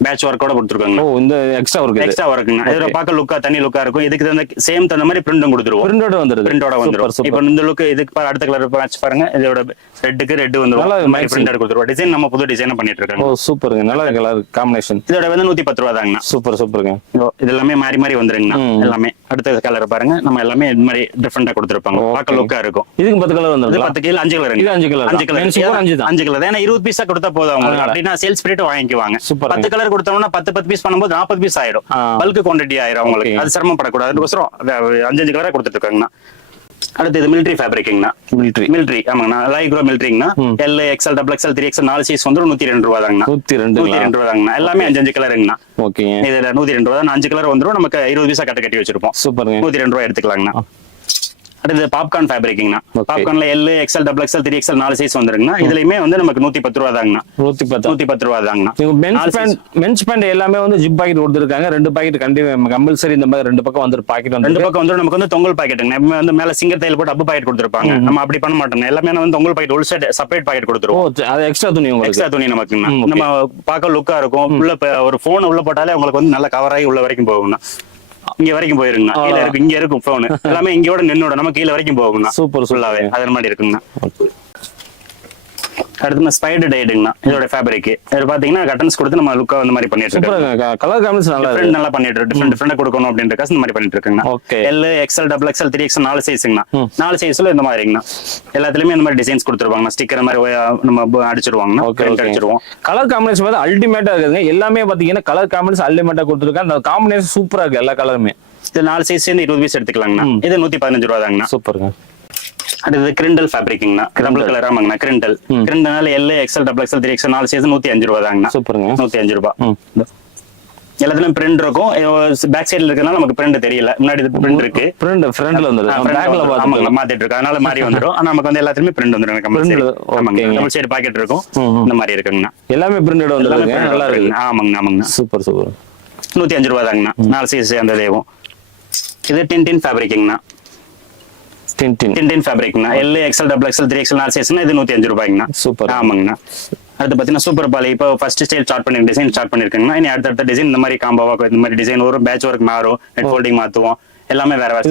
பேட்ச் ஒர்க்கோட கொடுத்துருக்காங்க. ஓ இந்த எக்ஸ்ட்ரா ஒர்க்குங்க. இதோட பார்க்க லுக்கா தனி லுக்கா இருக்கும். இதுக்கு தகுந்த சேம் தகுந்த மாதிரி பிரிண்டும் கொடுத்துருவோம். பிரிண்டோட வந்துரும். இப்போ இந்த லுக் இதுக்கு அடுத்த கலர் மேட்ச் பாருங்க. இதோட ரெட்டுக்கு ரெட் வந்துரும். இந்த மாதிரி பிரிண்டட் கொடுத்துருவோம். டிசைன் நம்ம புது டிசைனா பண்ணிட்டு இருக்காங்க. ஓ சூப்பருங்க, நல்ல கலர் காம்பினேஷன். இதோட வந்து 110 ரூபா தாங்கண்ணா. சூப்பருங்க. இது எல்லாமே மாறி மாறி வந்துருங்கண்ணா. எல்லாமே அடுத்த கலர் பாருங்க. நம்ம எல்லாமே இந்த மாதிரி டிஃபரெண்டா கொடுத்துருப்பாங்க. பார்க்க லுக்கா இருக்கும். இதுக்கு 10 கலர் வந்துரும். 10 கீழ 5 கலர். இது 5 கலர். 5 கலர். ஏன்னா 20 பீஸா கொடுத்தா போதும் அவங்களுக்கு. அப்படின்னா சேல்ஸ் ரேட் வாங்கிக்குவாங்க. 10 கலர் கொடுத்தோம்னா 10 பீஸ் பண்ணும்போது 40 பீஸ் ஆயிடும். பல்க் குவாண்டிட்டி ஆயிரும் அவங்களுக்கு. அது சிரமப்படக்கூடாது. அதுக்கோசரம் 5 கலரா கொடுத்துட்டு இருக்காங்கண்ணா. அடுத்து இது மிலிட்டரி ஃபேப்ரிக்ங்கண்ணா. மிலிட்டரி ஆமாங்கண்ணா. லைக்ரோ மிலிட்டரிங்கண்ணா. L XL double XL 3XL 4 size வந்து 102 ரூபா தாங்கண்ணா. 102 ரூபா தாங்கண்ணா. எல்லாமே 5 கலருங்கண்ணா. ஓகே, இதுல 102 ரூபா தான். 5 கலர் வந்துரும். நமக்கு 20 பீஸா கட்டி வச்சிருப்போம். சூப்பருங்க. 102 ரூபா எடுத்துக்கலாங்கண்ணா. அடுத்து பாப்கார்ன் ஃபேப்ரிக்ங்கண்ணா. பாப்கார்ன்ல L XL double XL 3XL 4 size வந்துருங்கண்ணா. இதுலயுமே வந்து நமக்கு 110 ரூபா தாங்கண்ணா. 110 ரூபா தாங்கண்ணா. மென்ஸ் பேண்ட் எல்லாமே வந்து ஜிப் பாக்கெட் கொடுத்துருக்காங்க. 2 பாக்கெட் கம்பல்சரி. இந்த மாதிரி 2 பக்கம் வந்து பாக்கெட் வந்து 2 பக்கம் வந்து நமக்கு வந்து தொங்கல் பாக்கெட்டுங்க. வந்து மேல சிங்கர் தையல் போட்டு அப்பு பாக்கெட் கொடுத்துருப்பாங்க. நம்ம அப்படி பண்ண மாட்டோம். எல்லாமே வந்து தொங்கல் பாக்கெட் ஒரு சைடு செப்பரேட் பாக்கெட் கொடுத்துருவோம். அது எக்ஸ்ட்ரா துணி. எக்ஸ்ட்ரா துணி நமக்குண்ணா. நம்ம பார்க்க லுக்கா இருக்கும். உள்ள ஒரு போன் உள்ள போட்டாலே உங்களுக்கு வந்து நல்ல கவர் ஆகி உள்ள வரைக்கும் போகும்ண்ணா. இங்க வரைக்கும் போயிருங்கண்ணா. கீழ இருக்கு, இங்க இருக்கும் போன் எல்லாமே இங்கோட நின்னோட நம்ம கீழ வரைக்கும் போகுங்கண்ணா. சூப்பர் ஃபுல்லாவே அது மாதிரி இருக்குங்கண்ணா. அடுத்து ஸ்பைடர் டைடுங்கண்ணா. இதோட ஃபேப்ரிக் இது பாத்தீங்கன்னா கட்டன்ஸ் கொடுத்து நம்ம லுக்கா இந்த மாதிரி பண்ணிட்டு இருக்கோம். கலர் காம்பினேஷன் நல்லா பண்ணிட்டு டிஃபரெண்டா கொடுக்கணும் அப்படின்றதுக்காக இந்த மாதிரி பண்ணிட்டு இருக்கேங்கண்ணா. L XL double XL 3XL 4 சைஸ்ங்கண்ணா. 4 சைஸ்ல இந்த மாதிரிங்கண்ணா. எல்லாத்துலயுமே இந்த மாதிரி டிசைன்ஸ் கொடுத்துருவாங்க. ஸ்டிக்கர் மாதிரி நம்ம அடிச்சிருவாங்கண்ணா. அடிச்சிருவோம். கலர் காம்பினேஷன் வந்து அல்டிமேட்டா இருக்குங்க. எல்லாமே பாத்தீங்கன்னா கலர் காம்பினேஷன் அல்டிமேட்டா கொடுத்துருக்காங்க. அந்த காம்பினேஷன் சூப்பரா இருக்கு. எல்லா கலருமே இது 4 சைஸ் சேர்ந்து 20 பீஸ் எடுத்துக்கலாங்கண்ணா. இது 115 ரூபா தாங்கண்ணா. சூப்பருங்க. அடுத்து கிரிண்டல் ஃபேப்ரிக்ங்கண்ணா. டபுள் கலர் ஆமாங்கண்ணா. கிரிண்டல்னால L XL double XL 3XL 4 size 105 ரூபா தாங்கண்ணா. சூப்பருங்க. 105 ரூபா. எல்லாத்துலயும் பிரிண்ட் இருக்கும். பேக் சைடுல இருக்கனால நமக்கு பிரிண்ட் தெரியல. முன்னாடி பிரிண்ட் இருக்கு. பிரிண்ட் ஃப்ரண்ட்ல வந்துரும். பேக்ல ஆமாங்க மாத்திட்டு இருக்கு. அதனால மாறி வந்துரும். ஆனா நமக்கு வந்து எல்லாத்துலயுமே பிரிண்ட் வந்துரும். டபுள் சைடு பாக்கெட் இருக்கும். இந்த மாதிரி இருக்குங்கண்ணா. எல்லாமே பிரிண்டட் வந்துரும். நல்லா இருக்கு. ஆமாங்க. சூப்பர் 105 ரூபா தாங்கண்ணா. 4 சைஸ் அந்த தேவும். இது டின் ஃபேப்ரிக்ங்கண்ணா. டின் ஃபேப்ரிக்ங்கண்ணா. L XL double XL 3XL 4 சைஸ்னா இது 105 ரூபாய்ங்கண்ணா. சூப்பர். ஆமாங்கண்ணா. அடுத்து பாத்தீங்கன்னா சூப்பர் பாலி. இப்போ ஃபர்ஸ்ட் ஸ்டைல் ஸ்டார்ட் பண்ணி டிசைன் ஸ்டார்ட் பண்ணிருக்காங்கன்னா இனி அடுத்த டிசைன் இந்த மாதிரி காம்போவா இந்த மாதிரி டிசைன் வரும். பேட்ச் ஒர்க் மாறும். நெட் ஃபோல்டிங் மாத்துவோம். எல்லாமே வேற வேற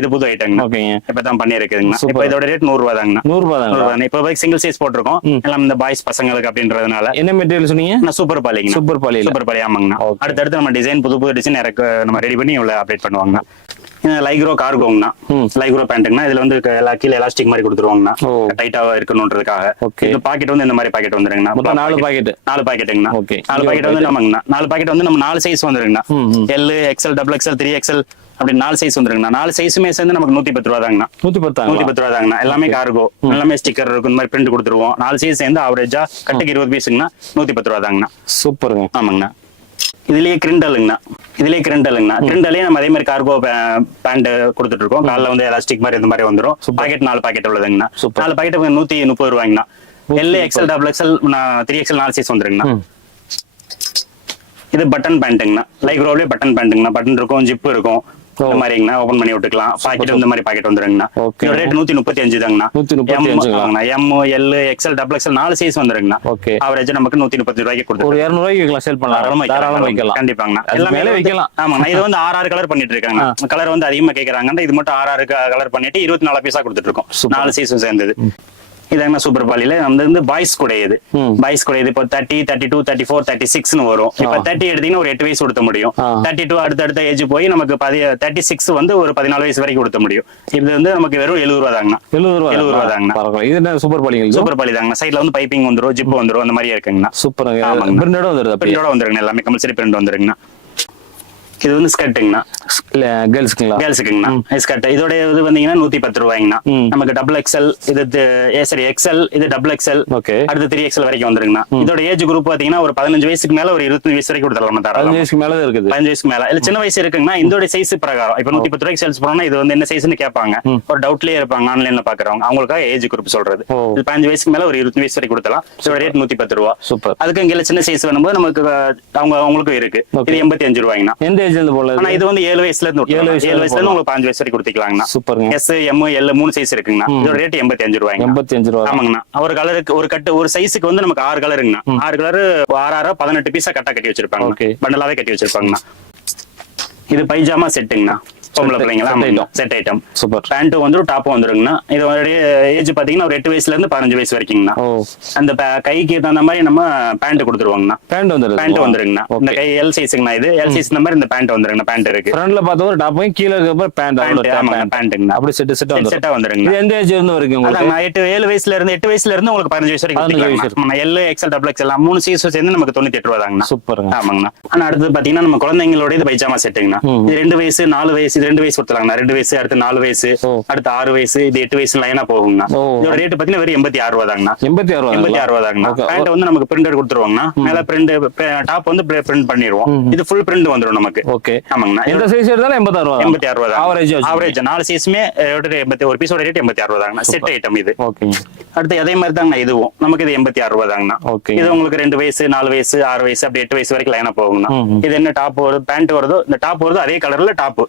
இது புது ஐட்டம்ங்க. இப்பதான் பண்ணி இருக்குதுங்கண்ணா. இப்போ இதோட ரேட் 100 ரூபா தாங்கண்ணா. 100 ரூபா தான். இப்போ சிங்கிள் சைஸ் போட்டிருக்கோம். எல்லாம் இந்த பாய்ஸ் பசங்களுக்கு அப்படின்றதுனால. என்ன மெட்டீரியல் சொன்னீங்க? சூப்பர் பாலிங்க. சூப்பர் பாலி ஆமாங்கண்ணா. அடுத்தடுத்து நம்ம டிசைன் புது டிசைன் நம்ம ரெடி பண்ணி இவ்வளவு அப்டேட் பண்ணுவாங்கண்ணா. லைக்ரோ கார்கோங்கண்ணா. லைக்ரோ பேண்ட்டுங்கண்ணா. இதுல வந்து கீழே எலாஸ்டிக் மாதிரி கொடுத்துருவாங்கண்ணா. டைட்டா இருக்கணும்ன்றதுக்காக. இந்த பாக்கெட் வந்து இந்த மாதிரி பாக்கெட் வந்துருங்கண்ணா. 4 பாக்கெட்டுங்கண்ணா. 4 பாக்கெட் வந்து நம்மங்கண்ணா. 4 பாக்கெட் வந்து நம்ம 4 சைஸ் வந்துருங்கண்ணா. L XL double XL 3XL அப்படி 4 சைஸ் வந்துருங்கண்ணா. 4 சைஸுமே சேர்ந்து நமக்கு 110 ரூபா தாங்கண்ணா. 110 ரூபா தாங்கண்ணா. எல்லாமே கார்கோ. எல்லாமே ஸ்டிக்கர் இருக்கும். இந்த மாதிரி பிரிண்ட் கொடுத்துருவோம். 4 சைஸ் சேர்ந்து ஆவரேஜா கட்டுக்கு 20 பீஸுங்கண்ணா. 110 ரூபா தாங்கண்ணா. சூப்பருங்க. ஆமாங்கண்ணா. இதுலயே கிரிண்டலுங்கண்ணா. கிரிண்டலே நம்ம அதே மாதிரி கார்கோ பேண்ட் கொடுத்துட்டு இருக்கோம். காலில் வந்து எலாஸ்டிக் மாதிரி இந்த மாதிரி வந்துடும். பாக்கெட் 4 பாக்கெட் உள்ளதுங்கண்ணா. 4 பாக்கெட் 130 ரூபாய்ங்கண்ணா. L XL double XL 3XL 4 size வந்துருங்கண்ணா. இது பட்டன் பேண்ட்டுங்கண்ணா. லைக்ரோலே பட்டன் பேண்ட்டுங்கண்ணா. பட்டன் இருக்கும், ஜிப் இருக்கும். இந்த மாதிரிங்கண்ணா. ஓபன் பண்ணி விட்டுக்கலாம். பாக்கெட் இந்த மாதிரி பாக்கெட் வந்துருங்கண்ணா. இதோட ரேட் 135 தாங்கண்ணா. M L XL double XL 4 size வந்துருங்கண்ணா. ஆவரேஜ் நமக்கு 130 ரூபாய்க்கு கொடுத்துருவோம். 200 ரூபாய்க்கு சேல் பண்ணலாம். கண்டிப்பாங்கண்ணா. எல்லாமே வைக்கலாம். ஆமாங்கண்ணா. இது வந்து 6 கலர் பண்ணிட்டு இருக்காங்க. கலர் வந்து அதிகமா கேக்குறாங்க. இது மட்டும் 6 கலர் பண்ணிட்டு 24 பீஸா கொடுத்துட்டு இருக்கோம். 4 சைஸும் சேர்ந்தது. இதாங்க சூப்பர் பாலியில நம்ம வந்து பாய்ஸ் கூட இது இப்போ 30, 32, 34, 36 வரும். இப்ப 30 எடுத்தீங்கன்னா ஒரு 8 வயசு கொடுத்த முடியும். 32 அடுத்த ஏஜ் போய் நமக்கு 36 வந்து ஒரு 14 வயசு வரைக்கும் கொடுத்த முடியும். இது வந்து நமக்கு வெறும் 70 ரூபா தாங்கண்ணா. 70 ரூபா தாங்கண்ணா. இது சூப்பர் பாலி தாங்கண்ணா. சைட்ல வந்து பைப்பிங் வந்துரும், ஜிப் வந்துரும். அந்த மாதிரி இருக்குங்கண்ணா. சூப்பர். பிரிண்டோட வந்துருங்க. எல்லாமே கம்பல்சரி பிரிண்ட் வந்துருங்கண்ணா. இது வந்து ஸ்கர்ட்டுங்கண்ணா. கேர்ள்ஸுக்குங்கண்ணா. ஸ்கர்ட் இதோட இது வந்தீங்கன்னா 110 ரூபாய்ங்கண்ணா. நமக்கு டபுள் எக்ஸ்எல் இது எக்ஸ்எல் இது டபுள் எக்ஸ்எல் அடுத்து 3XL வரைக்கும் வந்துருங்கண்ணா. இதோட ஏஜ் குரூப் பாத்தீங்கன்னா ஒரு 15 வயசுக்கு மேல ஒரு 25 வயசு வரைக்கும் கொடுத்துடலாம். 15 வயசுக்கு மேல இருக்குது. 15 வயசுக்கு மேல இல்ல சின்ன வயசு இருக்குங்கன்னா இதோட சைஸ் பிரகாரம் இப்ப 110 ரூபாய்க்கு சேல்ஸ் பண்ணோம்னா இது வந்து என்ன சைஸ்னு கேட்பாங்க. ஒரு டவுட்லயே இருப்பாங்க ஆன்லைன்ல பாக்குறவங்க. அவங்களுக்காக ஏஜ் குரூப் சொல்றது. 15 வயசுக்கு மேல ஒரு 25 வயசு வரைக்கும் கொடுத்தலாம். இதோட ரேட் 110 ரூபா. சூப்பர். அதுக்கு இங்க சின்ன சைஸ் வேணும்போது நமக்கு அவங்களுக்கு இருக்கு. இது 85 ரூபாய்ங்கண்ணா. ஏஜ்ல இருந்து போல ஆனா இது வந்து 7 வயசுல இருந்து 7 வயசுல இருந்து உங்களுக்கு 5 வயசு வரைக்கும் கொடுத்துக்கலாங்கண்ணா. சூப்பருங்க. எஸ் எம் எல் 3 சைஸ் இருக்குங்கண்ணா. இதோட ரேட் 85 ரூபாய்ங்க. 85 ரூபாய். ஆமாங்கண்ணா. ஒரு கலருக்கு ஒரு கட்டு ஒரு சைஸுக்கு வந்து நமக்கு 6 கலருங்கண்ணா. 6 கலரு 6 18 பீஸா கட்டா கட்டி வச்சிருப்பாங்க. பண்டலாவே கட்டி வச்சிருப்பாங்கண்ணா. இது பைஜாமா செட்டுங்கண்ணா. பொம்பளை பிள்ளைங்களா செட் ஐட்டம். சூப்பர். பேண்ட் வந்துரும் டாப் வந்துருங்கண்ணா. இதோட ஏஜ் பாத்தீங்கன்னா ஒரு 8 வயசுல இருந்து 15 வயசு வரைக்கும்ண்ணா. அந்த கைக்கு தகுந்த மாதிரி நம்ம பேண்ட் கொடுத்துருவாங்கண்ணா. பேண்ட் வந்துருங்கண்ணா. இந்த கை எல் சைஸுங்கண்ணா. இது எல் சைஸ் இந்த மாதிரி இந்த பேண்ட் வந்துருங்கண்ணா. பேண்ட் இருக்கு. ஃப்ரண்ட்ல பார்த்தா ஒரு டாப் கீழ இருக்க பேண்ட் பேண்ட்ங்கண்ணா. அப்படி செட்டா வந்துருங்க. இது எந்த ஏஜ் இருந்து வரைக்கும் உங்களுக்கு? 7 வயசுல இருந்து உங்களுக்கு 15 வயசு வரைக்கும் L XL double XL 3 size சேர்ந்து நமக்கு 98 ரூபா தாங்கண்ணா. சூப்பருங்க. ஆமாங்கண்ணா. ஆனா அடுத்து பாத்தீங்கன்னா நம்ம குழந்தைங்களோட இது பைஜாமா செட்டுங்கண்ணா. இது 2 வயசு 4 வயசு 2 வயசு கொடுத்துலாங்கண்ணா. 2 வயசு அடுத்து 4 வயசு அடுத்து 6 வயசு இது 8 வயசு லைனா போகுங்கண்ணா. இதோட ரேட் பாத்தீங்கன்னா வெறும் 86 ரூபா தாங்கண்ணா. 86 ரூபா தாங்கண்ணா. பேண்ட் வந்து நமக்கு பிரிண்டர் கொடுத்துருவாங்கண்ணா. மேல பிரிண்ட் டாப் வந்து பிரிண்ட் பண்ணிடுவோம். இது ஃபுல் பிரிண்ட் வந்துரும் நமக்கு. ஓகே. ஆமாங்கண்ணா. எந்த சைஸ் எடுத்தாலும் 86 ரூபா. 86 ரூபா தான் ஆவரேஜ் 4 சைஸுமே ஒரு பீஸோட ரேட் 86 ரூபா தாங்கண்ணா. செட் ஐட்டம் இது. ஓகே. அடுத்து அதே மாதிரி தாங்கண்ணா இதுவும் நமக்கு இது 86 ரூபா தாங்கண்ணா. இது உங்களுக்கு 2 வயசு 4 வயசு 6 வயசு அப்படி 8 வயசு வரைக்கும் லைனா போகுங்கண்ணா. இது என்ன டாப் வருது பேண்ட் வருதோ இந்த டாப் வருதோ அதே கலர்ல டாப்